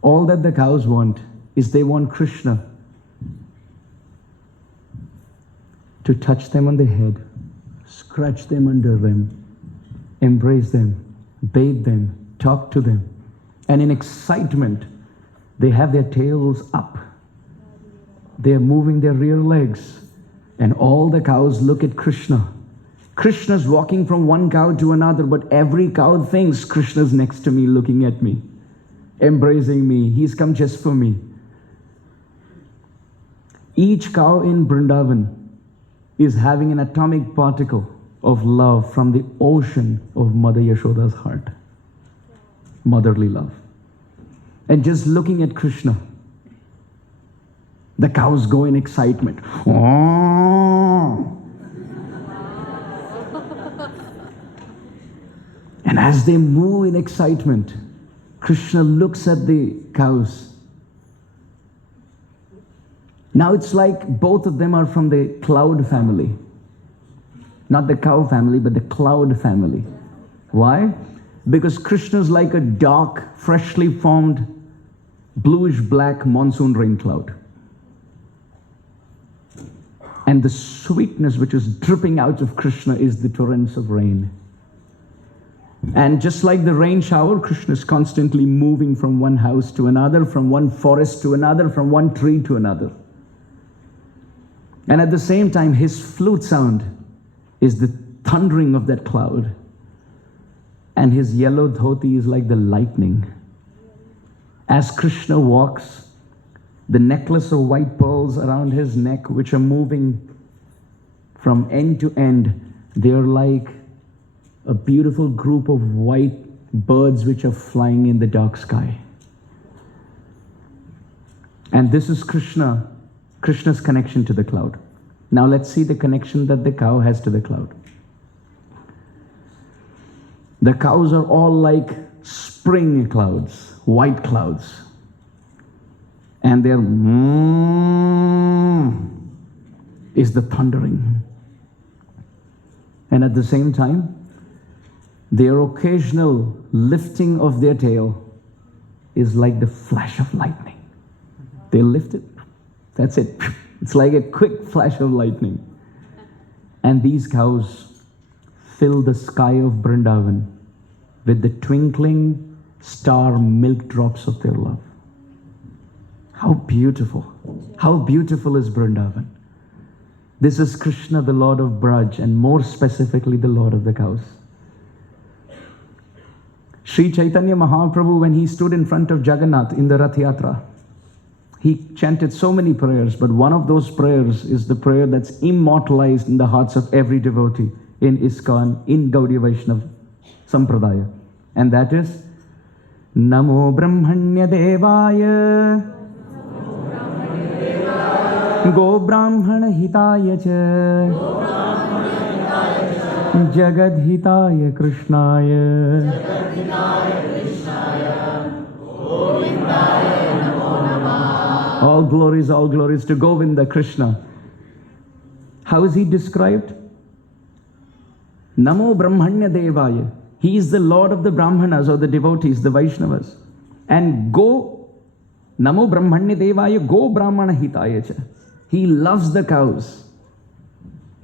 All that the cows want is they want Krishna to touch them on the head, scratch them under them, embrace them, bathe them, talk to them. And in excitement, they have their tails up. They are moving their rear legs. And all the cows look at Krishna. Krishna's walking from one cow to another, but every cow thinks Krishna's next to me, looking at me, embracing me. He's come just for me. Each cow in Vrindavan is having an atomic particle of love from the ocean of Mother Yashoda's heart. Motherly love. And just looking at Krishna, the cows go in excitement. And as they move in excitement, Krishna looks at the cows. Now it's like both of them are from the cloud family. Not the cow family, but the cloud family. Why? Because Krishna's like a dark, freshly formed, bluish-black monsoon rain cloud. And the sweetness which is dripping out of Krishna is the torrents of rain. And just like the rain shower, Krishna is constantly moving from one house to another, from one forest to another, from one tree to another. And at the same time, his flute sound is the thundering of that cloud. And his yellow dhoti is like the lightning. As Krishna walks, the necklace of white pearls around his neck, which are moving from end to end, they're like a beautiful group of white birds which are flying in the dark sky. And this is Krishna's connection to the cloud. Now let's see the connection that the cow has to the cloud. The cows are all like spring clouds, white clouds. And their is the thundering. And at the same time, their occasional lifting of their tail is like the flash of lightning. They lift it, that's it. It's like a quick flash of lightning. And these cows fill the sky of Vrindavan with the twinkling star milk drops of their love. How beautiful. How beautiful is Vrindavan. This is Krishna, the Lord of Braj, and more specifically, the Lord of the cows. Sri Chaitanya Mahaprabhu, when he stood in front of Jagannath in the Rath Yatra, he chanted so many prayers, but one of those prayers is the prayer that's immortalized in the hearts of every devotee in ISKCON, in Gaudiya Vaishnava Sampradaya. And that is, Namo Brahmanya Devaya Go Brahmana Hitaya Cha Jagad Hitaya Krishnaya All glories to Govinda Krishna. How is he described? Namo Brahmanya Devaya. He is the Lord of the Brahmanas or the devotees, the Vaishnavas. And go, Namo Brahmanya Devaya, go Brahmana Hitaya Cha. He loves the cows.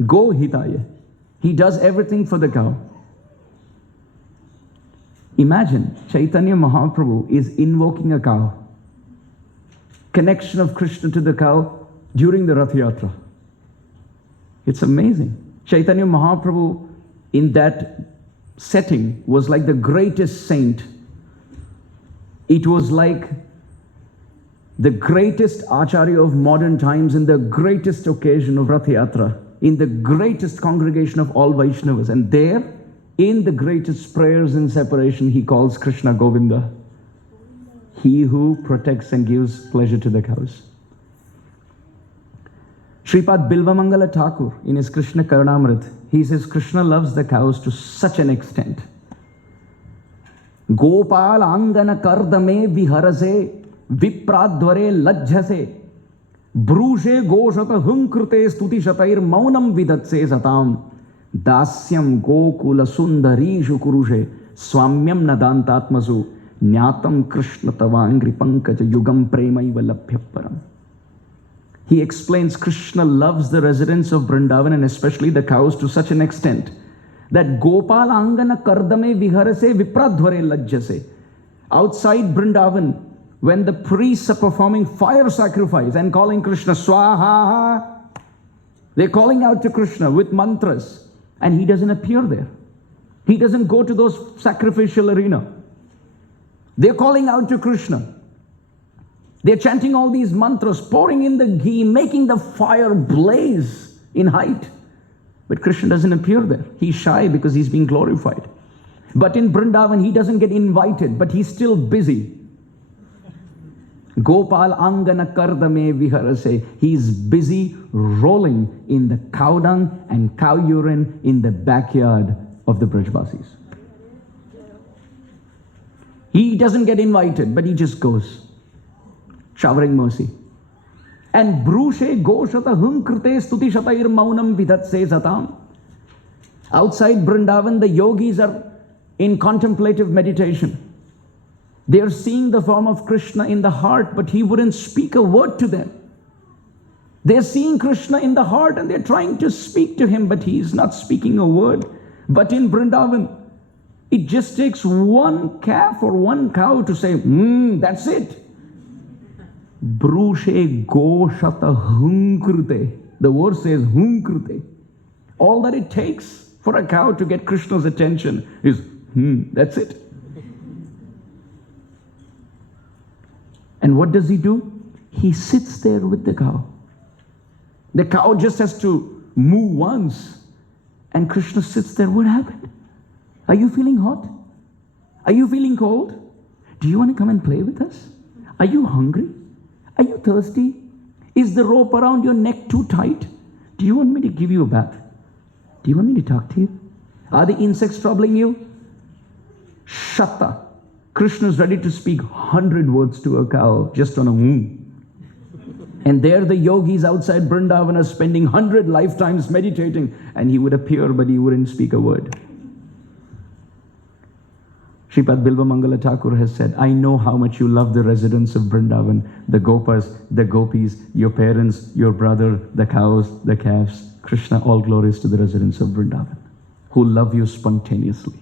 Go Hitaya. He does everything for the cow. Imagine Chaitanya Mahaprabhu is invoking a cow. Connection of Krishna to the cow during the Rath Yatra. It's amazing. Chaitanya Mahaprabhu in that setting was like the greatest saint. It was like the greatest Acharya of modern times in the greatest occasion of Rath Yatra, in the greatest congregation of all Vaishnavas. And there, in the greatest prayers in separation, he calls Krishna Govinda. He who protects and gives pleasure to the cows. Sripad Bilvamangala Thakur, in his Krishna Karunamrit, he says Krishna loves the cows to such an extent Gopal angana kardame viharase vipradvare lajjase brushe goshata hunkrute stutishatair maunam vidatse satam dasyam gokula sundarishu kurushe swamyam nadantatmasu Nyatam Krishna Tavangri Pankaja Yugam Premaiva Labhyaparam. He explains Krishna loves the residents of Vrindavan and especially the cows to such an extent that Gopal Angana Kardame Viharase Vipradhvare Lajjase. Outside Vrindavan, when the priests are performing fire sacrifice and calling Krishna Swaha, they're calling out to Krishna with mantras and he doesn't appear there. He doesn't go to those sacrificial arena. They're calling out to Krishna. They're chanting all these mantras, pouring in the ghee, making the fire blaze in height. But Krishna doesn't appear there. He's shy because he's being glorified. But in Vrindavan, he doesn't get invited, but he's still busy. Gopal Angana Kardame Viharase. He's busy rolling in the cow dung and cow urine in the backyard of the Brajbasis. He doesn't get invited, but he just goes, showering mercy. And Brushe Goshata Hunkrute Stuti Shatair Maunam Vidatse Satam. Outside Vrindavan, the yogis are in contemplative meditation. They are seeing the form of Krishna in the heart, but he wouldn't speak a word to them. They're seeing Krishna in the heart and they're trying to speak to him, but he is not speaking a word. But in Vrindavan, it just takes one calf or one cow to say, that's it. Brushe goshata hunkrute. The word says hunkrute. All that it takes for a cow to get Krishna's attention is, that's it. And what does he do? He sits there with the cow. The cow just has to move once and Krishna sits there. What happened? Are you feeling hot? Are you feeling cold? Do you want to come and play with us? Are you hungry? Are you thirsty? Is the rope around your neck too tight? Do you want me to give you a bath? Do you want me to talk to you? Are the insects troubling you? Shatta. Krishna is ready to speak 100 words to a cow just on a And there the yogis outside Vrindavan are spending 100 lifetimes meditating and he would appear but he wouldn't speak a word. Sripad Bilva Mangala Thakur has said, I know how much you love the residents of Vrindavan, the Gopas, the Gopis, your parents, your brother, the cows, the calves. Krishna, all glories to the residents of Vrindavan, who love you spontaneously.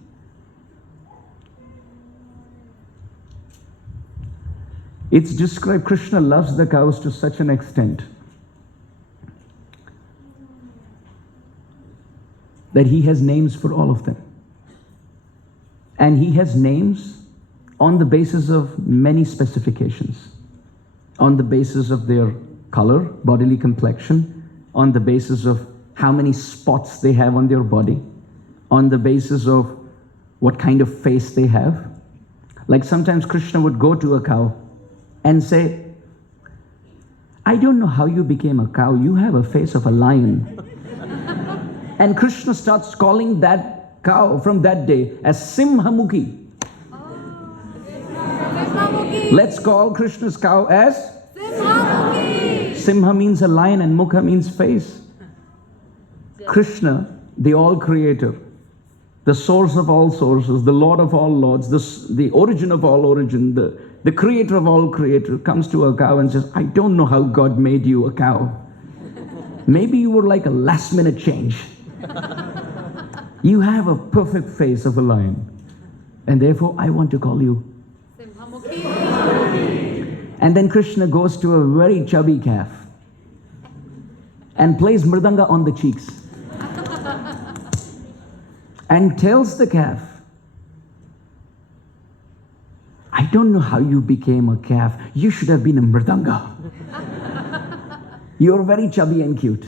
It's described, Krishna loves the cows to such an extent that he has names for all of them. And he has names on the basis of many specifications. On the basis of their color, bodily complexion, on the basis of how many spots they have on their body, on the basis of what kind of face they have. Like sometimes Krishna would go to a cow and say, I don't know how you became a cow, you have a face of a lion. And Krishna starts calling that cow from that day as Simhamukhi. Let's call Krishna's cow as Simhamukhi. Simha means a lion and Mukha means face. Krishna, the all-creator, the source of all sources, the Lord of all lords, the origin of all origin, the creator of all creator, comes to a cow and says, I don't know how God made you a cow. Maybe you were like a last-minute change. You have a perfect face of a lion. And therefore, I want to call you Simhamukhi. And then Krishna goes to a very chubby calf and plays mridanga on the cheeks and tells the calf, I don't know how you became a calf. You should have been a mridanga. You're very chubby and cute.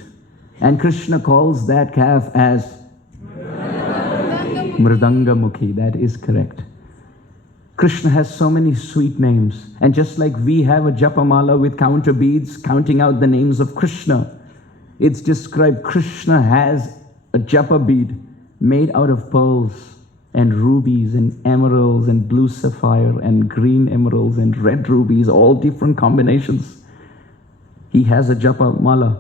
And Krishna calls that calf as Mridanga Mukhi. That is correct. Krishna has so many sweet names. And just like we have a japamala with counter beads counting out the names of Krishna, it's described Krishna has a japa bead made out of pearls. and rubies and emeralds and blue sapphire and green emeralds and red rubies, all different combinations. He has a japa mala,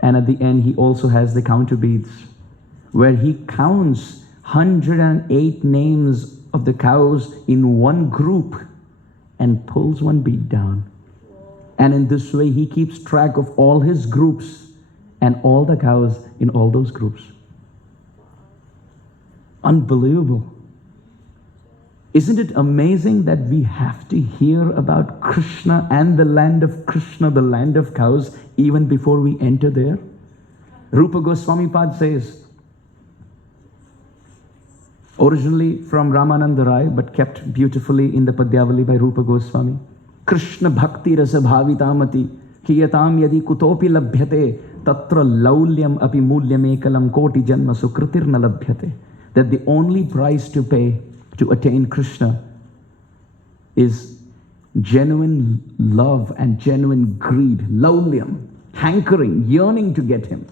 and at the end he also has the counter beads, where he counts 108 names of the cows in one group and pulls one bead down. And in this way he keeps track of all his groups and all the cows in all those groups. Unbelievable. Isn't it amazing that we have to hear about Krishna and the land of Krishna, the land of cows, even before we enter there? Rupa Goswami Pad says, originally from Ramananda Rai, but kept beautifully in the Padyavali by Rupa Goswami, Krishna bhakti rasa bhavitamati kiyatam yadi kutopi labhyate tatra laulyam api mulyam ekalam koti janma sukritirna labhyate. That the only price to pay to attain Krishna is genuine love and genuine greed, laulyam, hankering, yearning to get him.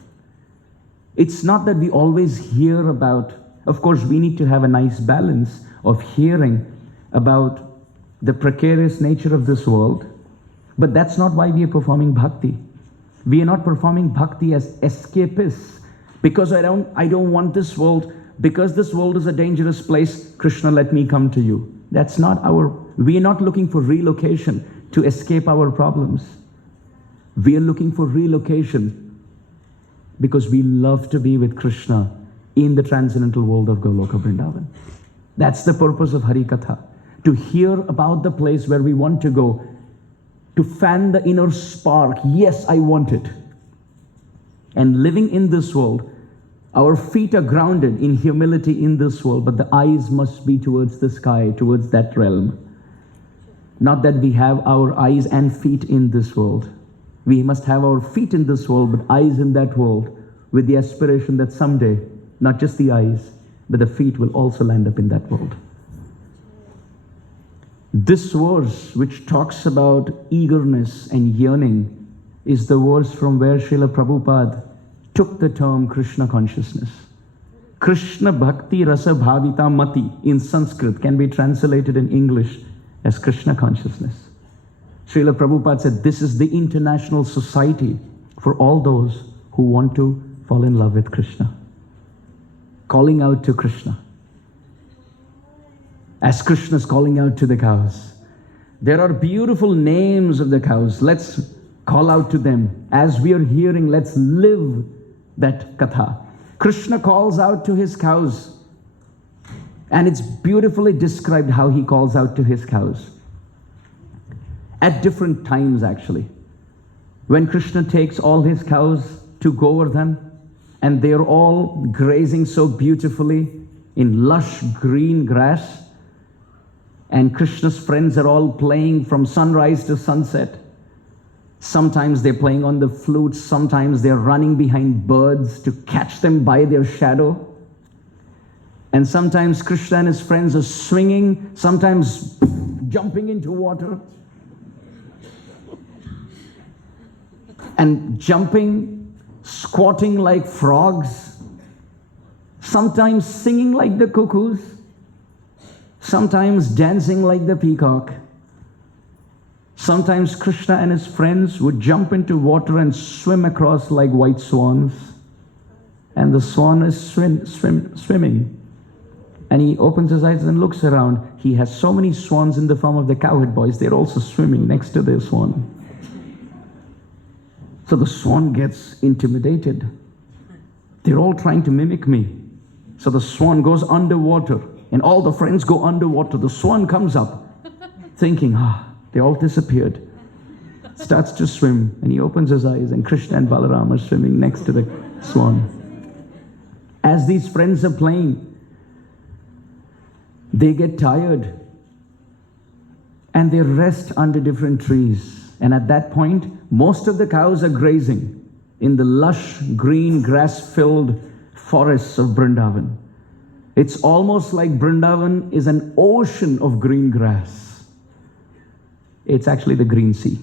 It's not that we always hear about, of course we need to have a nice balance of hearing about the precarious nature of this world, but that's not why we are performing bhakti. We are not performing bhakti as escapists, because I don't want this world. Because this world is a dangerous place, Krishna, let me come to you. That's not we are not looking for relocation to escape our problems. We are looking for relocation because we love to be with Krishna in the transcendental world of Goloka Vrindavan. That's the purpose of Harikatha. To hear about the place where we want to go, to fan the inner spark. Yes, I want it. And living in this world, our feet are grounded in humility in this world, but the eyes must be towards the sky, towards that realm. Not that we have our eyes and feet in this world. We must have our feet in this world, but eyes in that world, with the aspiration that someday, not just the eyes, but the feet will also land up in that world. This verse, which talks about eagerness and yearning, is the verse from where Srila Prabhupada took the term Krishna consciousness. Krishna Bhakti Rasa Bhavita Mati in Sanskrit can be translated in English as Krishna consciousness. Srila Prabhupada said this is the international society for all those who want to fall in love with Krishna. Calling out to Krishna. As Krishna is calling out to the cows. There are beautiful names of the cows. Let's call out to them. As we are hearing, let's live that katha. Krishna calls out to his cows, and it's beautifully described how he calls out to his cows. At different times actually. When Krishna takes all his cows to Govardhan, and they're all grazing so beautifully in lush green grass, and Krishna's friends are all playing from sunrise to sunset. Sometimes they're playing on the flutes, sometimes they're running behind birds to catch them by their shadow. And sometimes Krishna and his friends are swinging, sometimes jumping into water. And jumping, squatting like frogs. Sometimes singing like the cuckoos. Sometimes dancing like the peacock. Sometimes Krishna and his friends would jump into water and swim across like white swans. And the swan is swimming. And he opens his eyes and looks around. He has so many swans in the form of the cowherd boys. They're also swimming next to their swan. So the swan gets intimidated. They're all trying to mimic me. So the swan goes underwater. And all the friends go underwater. The swan comes up thinking, they all disappeared. Starts to swim, and he opens his eyes, and Krishna and Balaram are swimming next to the swan. As these friends are playing, they get tired, and they rest under different trees. And at that point, most of the cows are grazing in the lush, green, grass-filled forests of Vrindavan. It's almost like Vrindavan is an ocean of green grass. It's actually the green sea.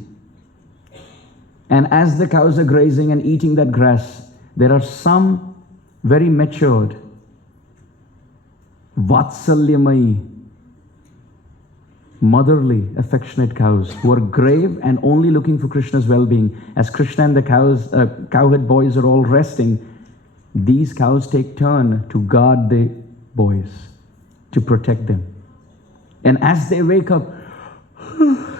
And as the cows are grazing and eating that grass, there are some very matured, Vatsalyamai, motherly, affectionate cows who are grave and only looking for Krishna's well-being. As Krishna and the cowherd boys are all resting, these cows take turn to guard the boys, to protect them. And as they wake up,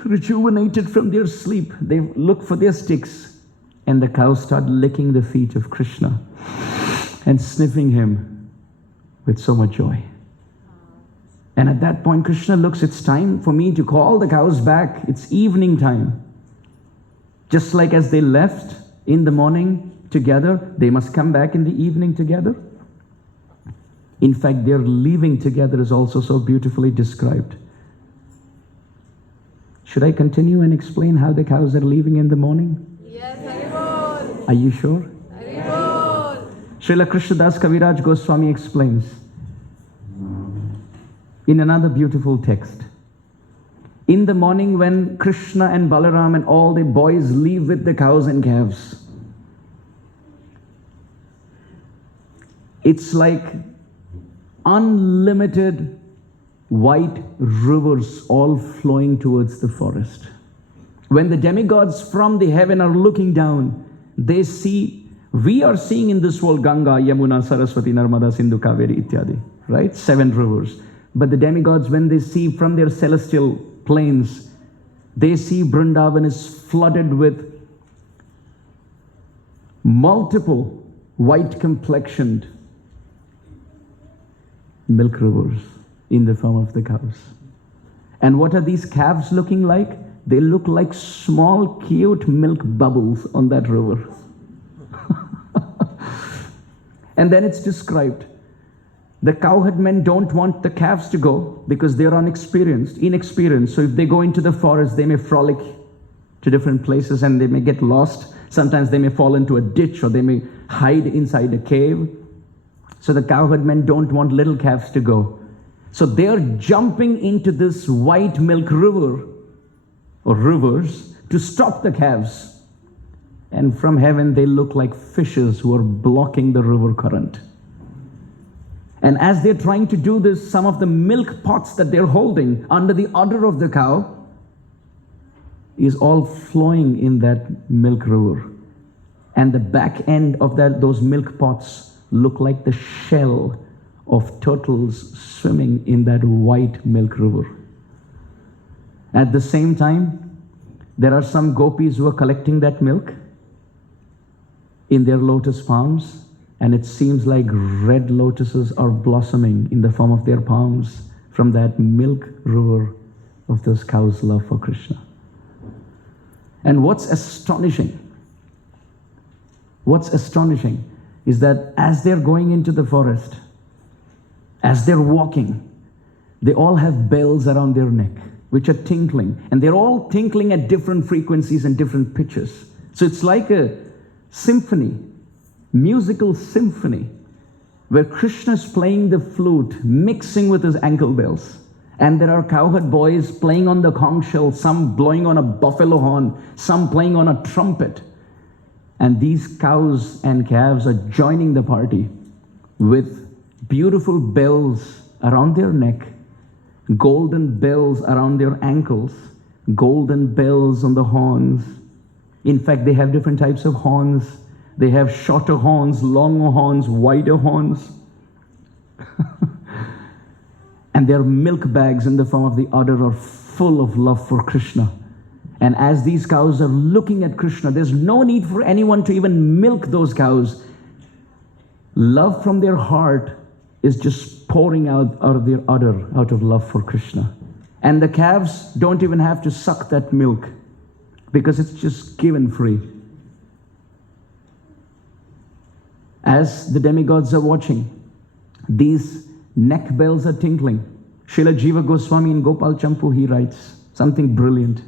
rejuvenated from their sleep, they look for their sticks, and the cows start licking the feet of Krishna and sniffing him with so much joy. And at that point, Krishna looks, it's time for me to call the cows back. It's evening time. Just like as they left in the morning together, they must come back in the evening together. In fact, their leaving together is also so beautifully described. Should I continue and explain how the cows are leaving in the morning? Yes, Haribol. Are you sure? Haribol. Srila Krishnadas Kaviraj Goswami explains in another beautiful text. In the morning when Krishna and Balaram and all the boys leave with the cows and calves, it's like unlimited white rivers all flowing towards the forest. When the demigods from the heaven are looking down, they see, we are seeing in this world Ganga, Yamuna, Saraswati, Narmada, Sindhu, Kaveri, Ityadi, right? 7 rivers. But the demigods, when they see from their celestial planes, they see Vrindavan is flooded with multiple white complexioned milk rivers in the form of the cows. And what are these calves looking like? They look like small, cute milk bubbles on that river. And then it's described. The cowherd men don't want the calves to go because they're inexperienced. So if they go into the forest, they may frolic to different places and they may get lost. Sometimes they may fall into a ditch or they may hide inside a cave. So the cowherd men don't want little calves to go. So they're jumping into this white milk river or rivers to stop the calves. And from heaven, they look like fishes who are blocking the river current. And as they're trying to do this, some of the milk pots that they're holding under the udder of the cow is all flowing in that milk river. And the back end of those milk pots look like the shell of turtles swimming in that white milk river. At the same time, there are some gopis who are collecting that milk in their lotus palms, and it seems like red lotuses are blossoming in the form of their palms from that milk river of those cows' love for Krishna. And what's astonishing is that as they're going into the forest, as they're walking, they all have bells around their neck, which are tinkling. And they're all tinkling at different frequencies and different pitches. So it's like a symphony, musical symphony, where Krishna is playing the flute, mixing with his ankle bells. And there are cowherd boys playing on the conch shell, some blowing on a buffalo horn, some playing on a trumpet. And these cows and calves are joining the party with beautiful bells around their neck, golden bells around their ankles, golden bells on the horns. In fact, they have different types of horns. They have shorter horns, longer horns, wider horns. And their milk bags in the form of the udder are full of love for Krishna. And as these cows are looking at Krishna, there's no need for anyone to even milk those cows. Love from their heart is just pouring out of their udder out of love for Krishna. And the calves don't even have to suck that milk because it's just given free. As the demigods are watching, these neck bells are tinkling. Srila Jiva Goswami in Gopal Champu, he writes something brilliant.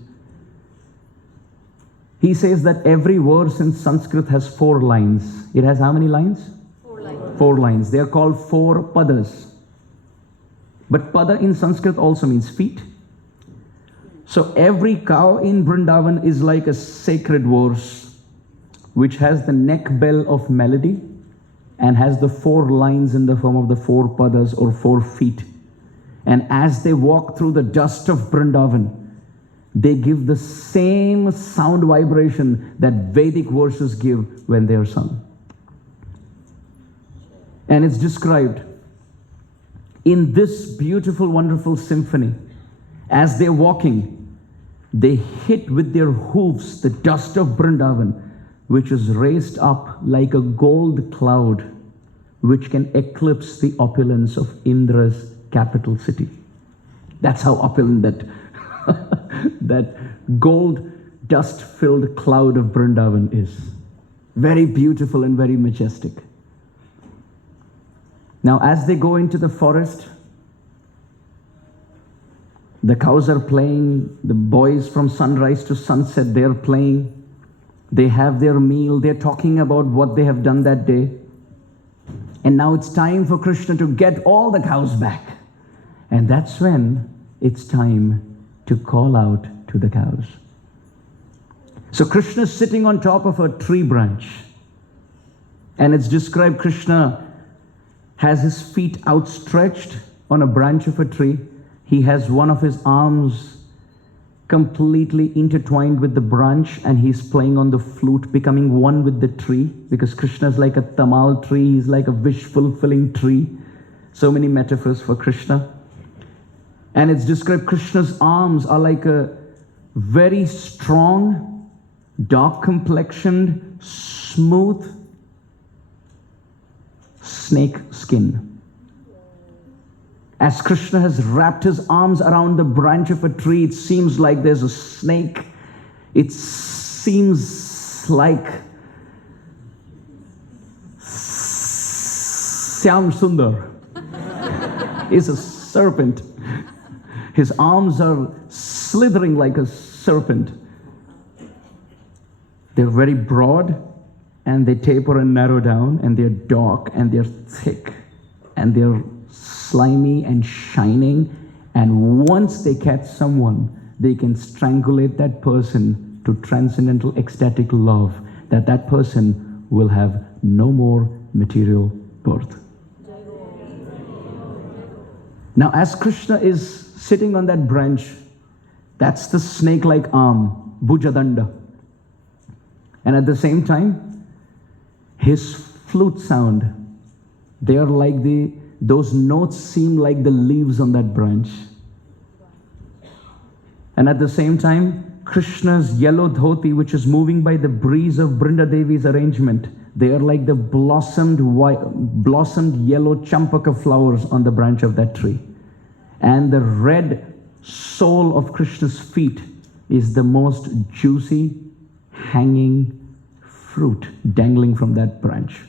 He says that every verse in Sanskrit has 4 lines. It has how many lines? 4 lines. 4 lines. They are called 4 padas. But pada in Sanskrit also means feet. So every cow in Vrindavan is like a sacred verse which has the neck bell of melody and has the 4 lines in the form of the 4 padas or 4 feet. And as they walk through the dust of Vrindavan, they give the same sound vibration that Vedic verses give when they are sung. And it's described in this beautiful, wonderful symphony. As they're walking, they hit with their hooves the dust of Vrindavan, which is raised up like a gold cloud, which can eclipse the opulence of Indra's capital city. That's how opulent that gold dust-filled cloud of Vrindavan is. Very beautiful and very majestic. Now, as they go into the forest, the cows are playing, the boys from sunrise to sunset, they're playing. They have their meal, they're talking about what they have done that day. And now it's time for Krishna to get all the cows back. And that's when it's time to call out to the cows. So Krishna is sitting on top of a tree branch. And it's described Krishna has his feet outstretched on a branch of a tree. He has one of his arms completely intertwined with the branch, and he's playing on the flute, becoming one with the tree, because Krishna is like a tamal tree, he's like a wish-fulfilling tree. So many metaphors for Krishna. And it's described Krishna's arms are like a very strong, dark-complexioned, smooth snake skin. As Krishna has wrapped his arms around the branch of a tree, it seems like there's a snake. It seems like Syam Sundar is a serpent. His arms are slithering like a serpent. They're very broad, and they taper and narrow down, and they're dark, and they're thick, and they're slimy and shining. And once they catch someone, they can strangulate that person to transcendental ecstatic love, that person will have no more material birth. Now, as Krishna is sitting on that branch, that's the snake-like arm, Bhujadanda. And at the same time, his flute sound, they are like those notes seem like the leaves on that branch. And at the same time, Krishna's yellow dhoti, which is moving by the breeze of Brinda Devi's arrangement, they are like the blossomed yellow champaka flowers on the branch of that tree. And the red sole of Krishna's feet is the most juicy, hanging fruit dangling from that branch.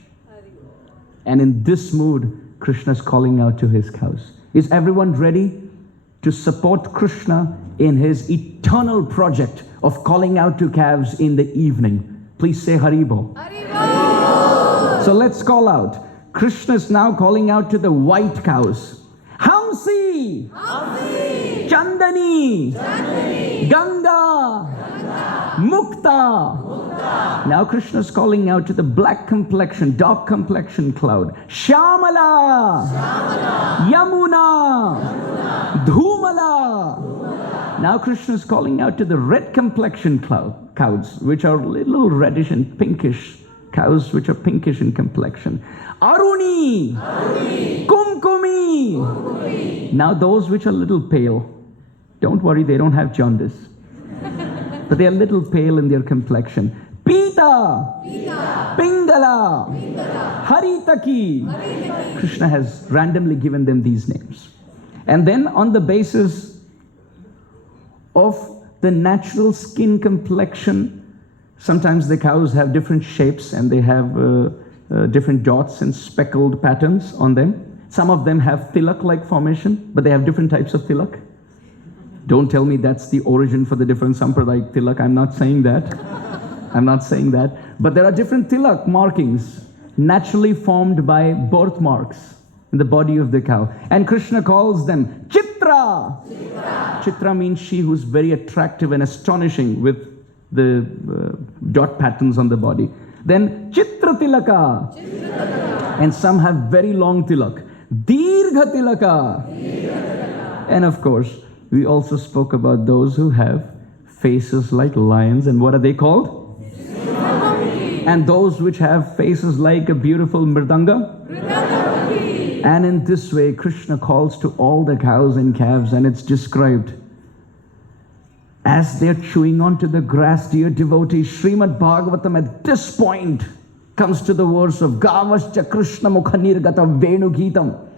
And in this mood, Krishna is calling out to his cows. Is everyone ready to support Krishna in his eternal project of calling out to calves in the evening? Please say Haribo. Haribo! So let's call out. Krishna is now calling out to the white cows. Hamsi! Hamsi! Chandani! Chandani! Ganga! Ganga! Mukta! Mukta! Now Krishna is calling out to the black complexion, dark complexion cloud. Shyamala! Shyamala! Yamuna! Yamuna! Dhumala! Dhumala! Now Krishna is calling out to the red complexion cows, which are little reddish and pinkish, cows which are pinkish in complexion. Aruni! Aruni! Kumkumi! Kumkumi! Now those which are little pale, don't worry, they don't have jaundice. But they are little pale in their complexion. Pita! Pita! Pingala! Pingala! Haritaki! Haritaki! Krishna has randomly given them these names. And then on the basis of the natural skin complexion, sometimes the cows have different shapes and they have different dots and speckled patterns on them. Some of them have tilak-like formation, but they have different types of tilak. Don't tell me that's the origin for the different Sampradayik tilak. I'm not saying that. I'm not saying that. But there are different tilak markings naturally formed by birthmarks in the body of the cow. And Krishna calls them Chitra. Chitra, Chitra means she who's very attractive and astonishing with the dot patterns on the body. Then Chitra Tilaka. And some have very long tilak. Dirgha tilaka. And of course, we also spoke about those who have faces like lions. And what are they called? And those which have faces like a beautiful mridanga. And in this way, Krishna calls to all the cows and calves, and it's described as they're chewing onto the grass, dear devotees. Srimad Bhagavatam at this point comes to the verse of Gavascha Krishna Mukha Nirgata Venu Geetam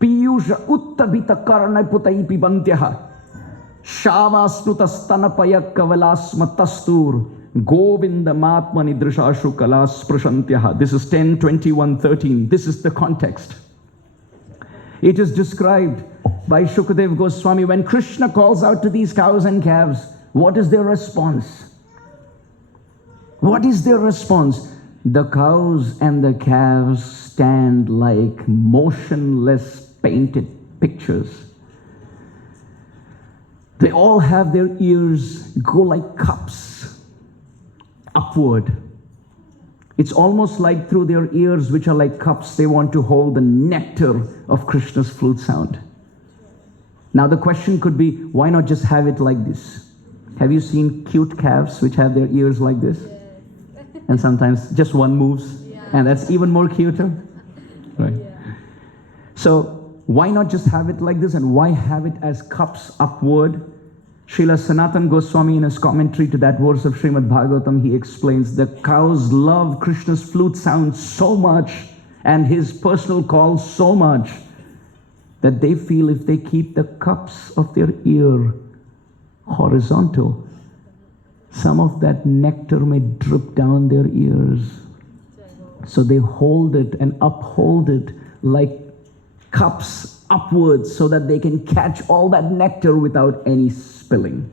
Piyusha Uttabita Karana Putai Pibantyaha Shavasnuta Stanapaya Kavalasma Tastur Govinda Matmani Drishashu Kalas Prashantyaha. This is 10:21:13. This is the context. It is described by Shukadev Goswami when Krishna calls out to these cows and calves. What is their response? What is their response? The cows and the calves stand like motionless painted pictures. They all have their ears go like cups upward. It's almost like through their ears, which are like cups, they want to hold the nectar of Krishna's flute sound. Now the question could be, why not just have it like this? Have you seen cute calves which have their ears like this? And sometimes just one moves, and that's even more cuter. Right? So why not just have it like this, and why have it as cups upward? Srila Sanatana Goswami, in his commentary to that verse of Srimad Bhagavatam, he explains the cows love Krishna's flute sound so much and his personal call so much that they feel if they keep the cups of their ear horizontal, some of that nectar may drip down their ears. So they hold it and uphold it like cups upwards so that they can catch all that nectar without any spilling.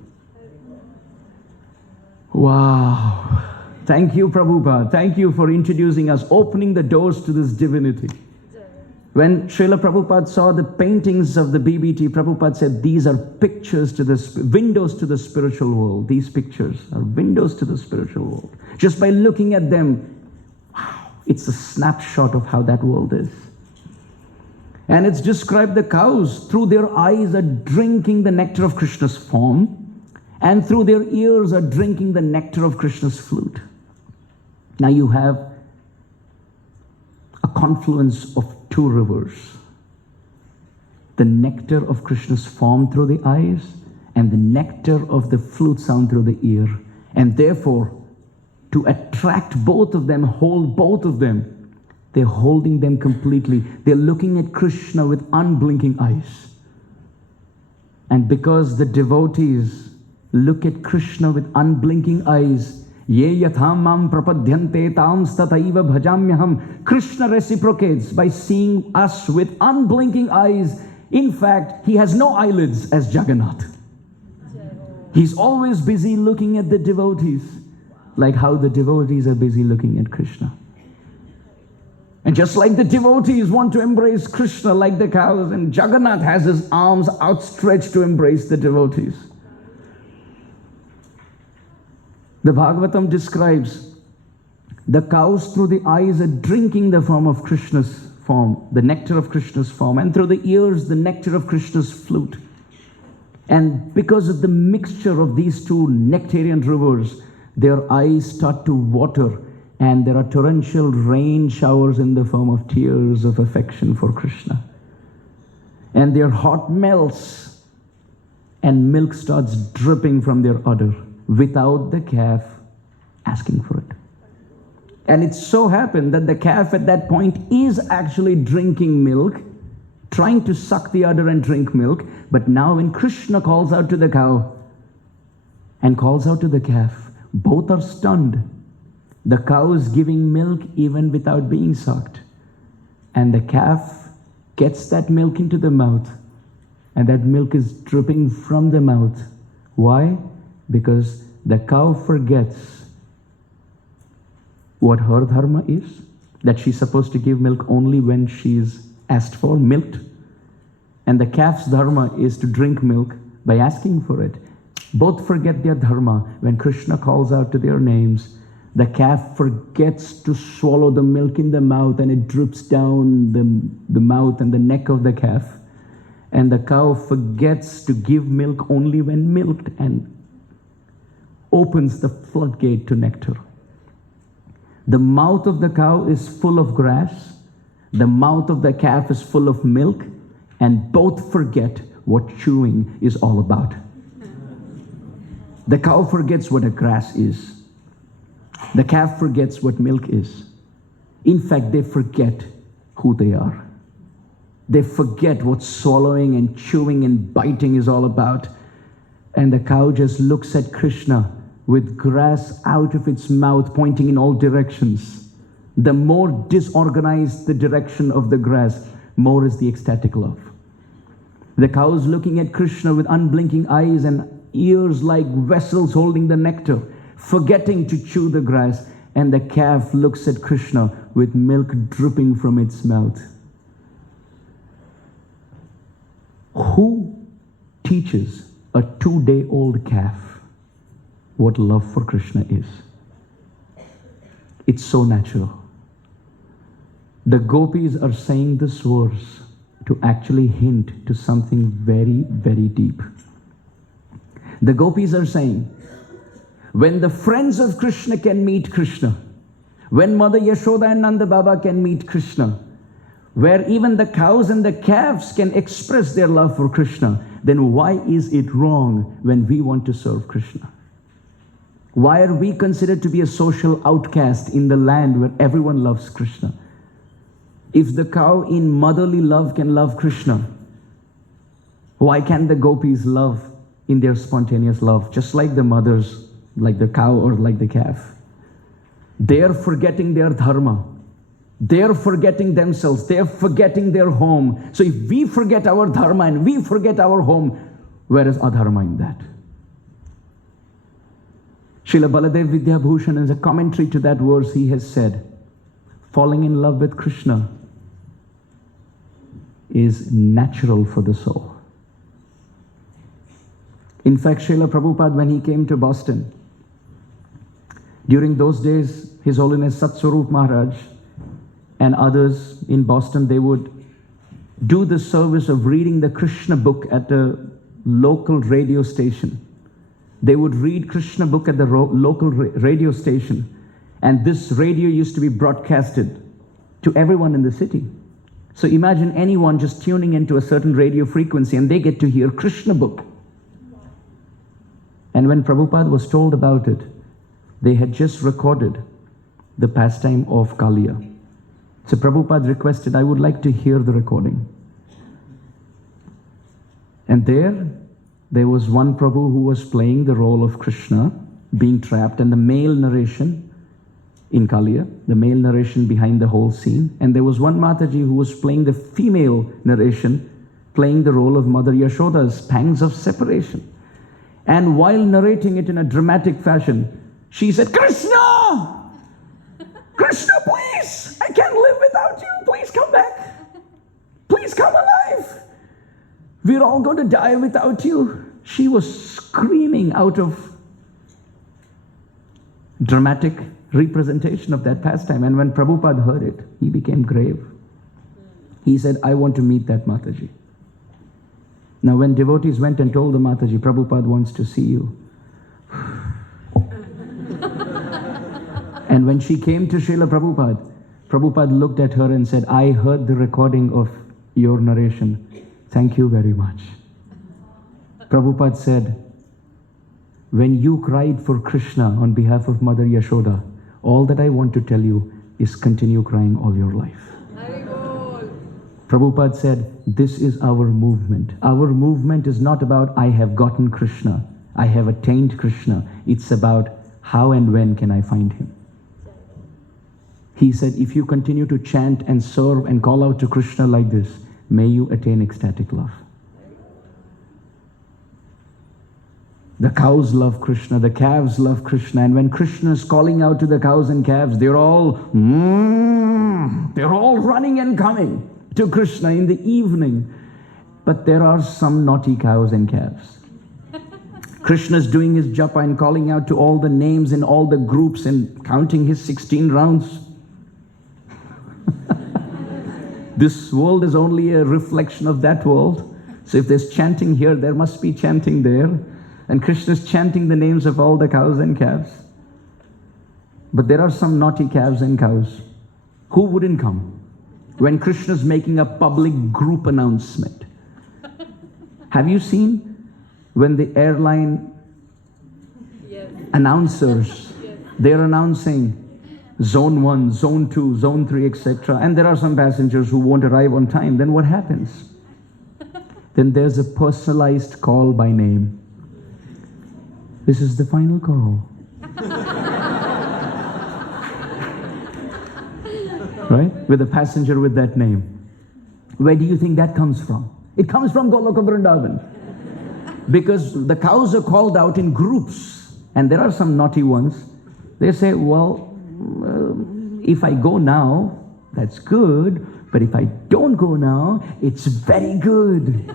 Wow. Thank you, Prabhupada. Thank you for introducing us, opening the doors to this divinity. When Srila Prabhupada saw the paintings of the BBT, Prabhupada said, these are pictures to the windows to the spiritual world. These pictures are windows to the spiritual world. Just by looking at them, wow, it's a snapshot of how that world is. And it's described the cows, through their eyes, are drinking the nectar of Krishna's form, and through their ears are drinking the nectar of Krishna's flute. Now you have a confluence of two rivers. The nectar of Krishna's form through the eyes, and the nectar of the flute sound through the ear. And therefore, to attract both of them, hold both of them, they're holding them completely. They're looking at Krishna with unblinking eyes. And because the devotees look at Krishna with unblinking eyes, Ye yatham mam prapadyante tam stataiva bhajamyaham. Krishna reciprocates by seeing us with unblinking eyes. In fact, he has no eyelids as Jagannath. He's always busy looking at the devotees, like how the devotees are busy looking at Krishna. And just like the devotees want to embrace Krishna like the cows, and Jagannath has his arms outstretched to embrace the devotees. The Bhagavatam describes the cows through the eyes are drinking the form of Krishna's form, the nectar of Krishna's form, and through the ears the nectar of Krishna's flute. And because of the mixture of these two nectarian rivers, their eyes start to water, and there are torrential rain showers in the form of tears of affection for Krishna. And their heart melts, and milk starts dripping from their udder without the calf asking for it. And it so happened that the calf at that point is actually drinking milk, trying to suck the udder and drink milk. But now when Krishna calls out to the cow and calls out to the calf, both are stunned. The cow is giving milk even without being sucked. And the calf gets that milk into the mouth, and that milk is dripping from the mouth. Why? Because the cow forgets what her dharma is, that she's supposed to give milk only when she's asked for, milked. And the calf's dharma is to drink milk by asking for it. Both forget their dharma when Krishna calls out to their names. The calf forgets to swallow the milk in the mouth, and it drips down the mouth and the neck of the calf. And the cow forgets to give milk only when milked and opens the floodgate to nectar. The mouth of the cow is full of grass. The mouth of the calf is full of milk, and both forget what chewing is all about. The cow forgets what a grass is. The calf forgets what milk is. In fact, they forget who they are. They forget what swallowing and chewing and biting is all about. And the cow just looks at Krishna with grass out of its mouth pointing in all directions. The more disorganized the direction of the grass, more is the ecstatic love. The cow is looking at Krishna with unblinking eyes and ears like vessels holding the nectar, forgetting to chew the grass, and the calf looks at Krishna with milk dripping from its mouth. Who teaches a 2-day-old calf what love for Krishna is? It's so natural. The gopis are saying this verse to actually hint to something very, very deep. The gopis are saying, when the friends of Krishna can meet Krishna, when Mother Yashoda and Nanda Baba can meet Krishna, where even the cows and the calves can express their love for Krishna, then why is it wrong when we want to serve Krishna? Why are we considered to be a social outcast in the land where everyone loves Krishna? If the cow in motherly love can love Krishna, why can't the gopis love in their spontaneous love, just like the mothers, like the cow or like the calf? They're forgetting their dharma. They're forgetting themselves. They're forgetting their home. So if we forget our dharma and we forget our home, where is adharma in that? Srila Baladev Vidyabhushan, as a commentary to that verse, he has said, falling in love with Krishna is natural for the soul. In fact, Srila Prabhupada, when he came to Boston, during those days, His Holiness Satswarup Maharaj and others in Boston, they would do the service of reading the Krishna book at a local radio station. They would read Krishna book at the local radio station, and this radio used to be broadcasted to everyone in the city. So imagine anyone just tuning into a certain radio frequency and they get to hear Krishna book. And when Prabhupada was told about it, they had just recorded the pastime of Kaliya. So Prabhupada requested, I would like to hear the recording. And there was one Prabhu who was playing the role of Krishna, being trapped, and the male narration in Kaliya, the male narration behind the whole scene. And there was one Mataji who was playing the female narration, playing the role of Mother Yashoda's pangs of separation. And while narrating it in a dramatic fashion, she said, Krishna! Krishna, please! I can't live without you. Please come back. Please come alive. We're all going to die without you. She was screaming out of dramatic representation of that pastime. And when Prabhupada heard it, he became grave. He said, I want to meet that Mataji. Now when devotees went and told the Mataji, Prabhupada wants to see you. And when she came to Srila Prabhupada, Prabhupada looked at her and said, I heard the recording of your narration. Thank you very much. Prabhupada said, when you cried for Krishna on behalf of Mother Yashoda, all that I want to tell you is continue crying all your life. Prabhupada said, this is our movement. Our movement is not about I have gotten Krishna, I have attained Krishna. It's about how and when can I find him. He said, if you continue to chant and serve and call out to Krishna like this, may you attain ecstatic love. The cows love Krishna, the calves love Krishna, and when Krishna is calling out to the cows and calves, they're all running and coming to Krishna in the evening. But there are some naughty cows and calves. Krishna's doing his japa and calling out to all the names in all the groups and counting his 16 rounds. This world is only a reflection of that world. So if there's chanting here, there must be chanting there. And Krishna's chanting the names of all the cows and calves. But there are some naughty calves and cows. Who wouldn't come when Krishna's making a public group announcement? Have you seen when the airline announcers, they're announcing zone 1, zone 2, zone 3, etc. And there are some passengers who won't arrive on time. Then what happens? Then there's a personalized call by name. This is the final call. Right? With a passenger with that name. Where do you think that comes from? It comes from Goloka Vrindavan. Because the cows are called out in groups. And there are some naughty ones. They say, well, if I go now, that's good. But if I don't go now, it's very good.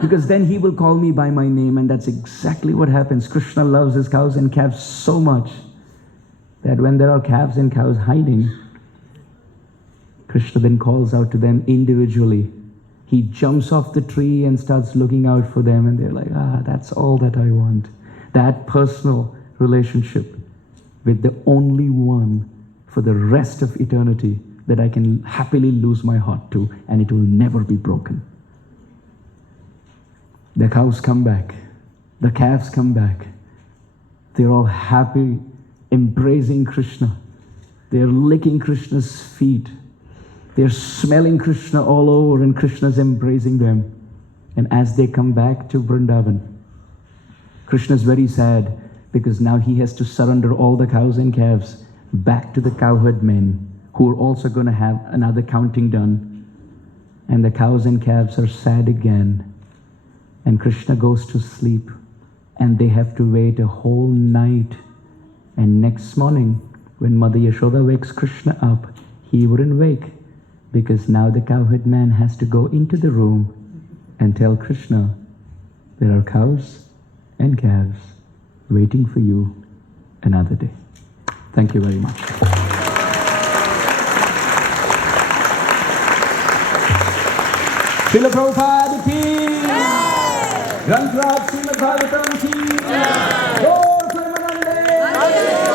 Because then he will call me by my name. And that's exactly what happens. Krishna loves his cows and calves so much that when there are calves and cows hiding, Krishna then calls out to them individually. He jumps off the tree and starts looking out for them, and they're like, that's all that I want. That personal relationship with the only one for the rest of eternity that I can happily lose my heart to, and it will never be broken. The cows come back. The calves come back. They're all happy, embracing Krishna. They're licking Krishna's feet. They're smelling Krishna all over, and Krishna's embracing them. And as they come back to Vrindavan, Krishna's very sad because now he has to surrender all the cows and calves back to the cowherd men who are also going to have another counting done. And the cows and calves are sad again. And Krishna goes to sleep, and they have to wait a whole night. And next morning, when Mother Yashoda wakes Krishna up, he wouldn't wake. Because now the cowherd man has to go into the room and tell Krishna, there are cows and calves waiting for you another day. Thank you very much. Srila Prabhupada ki, Granth Raj Srimad Bhagavatam ki, Gaur Premanande.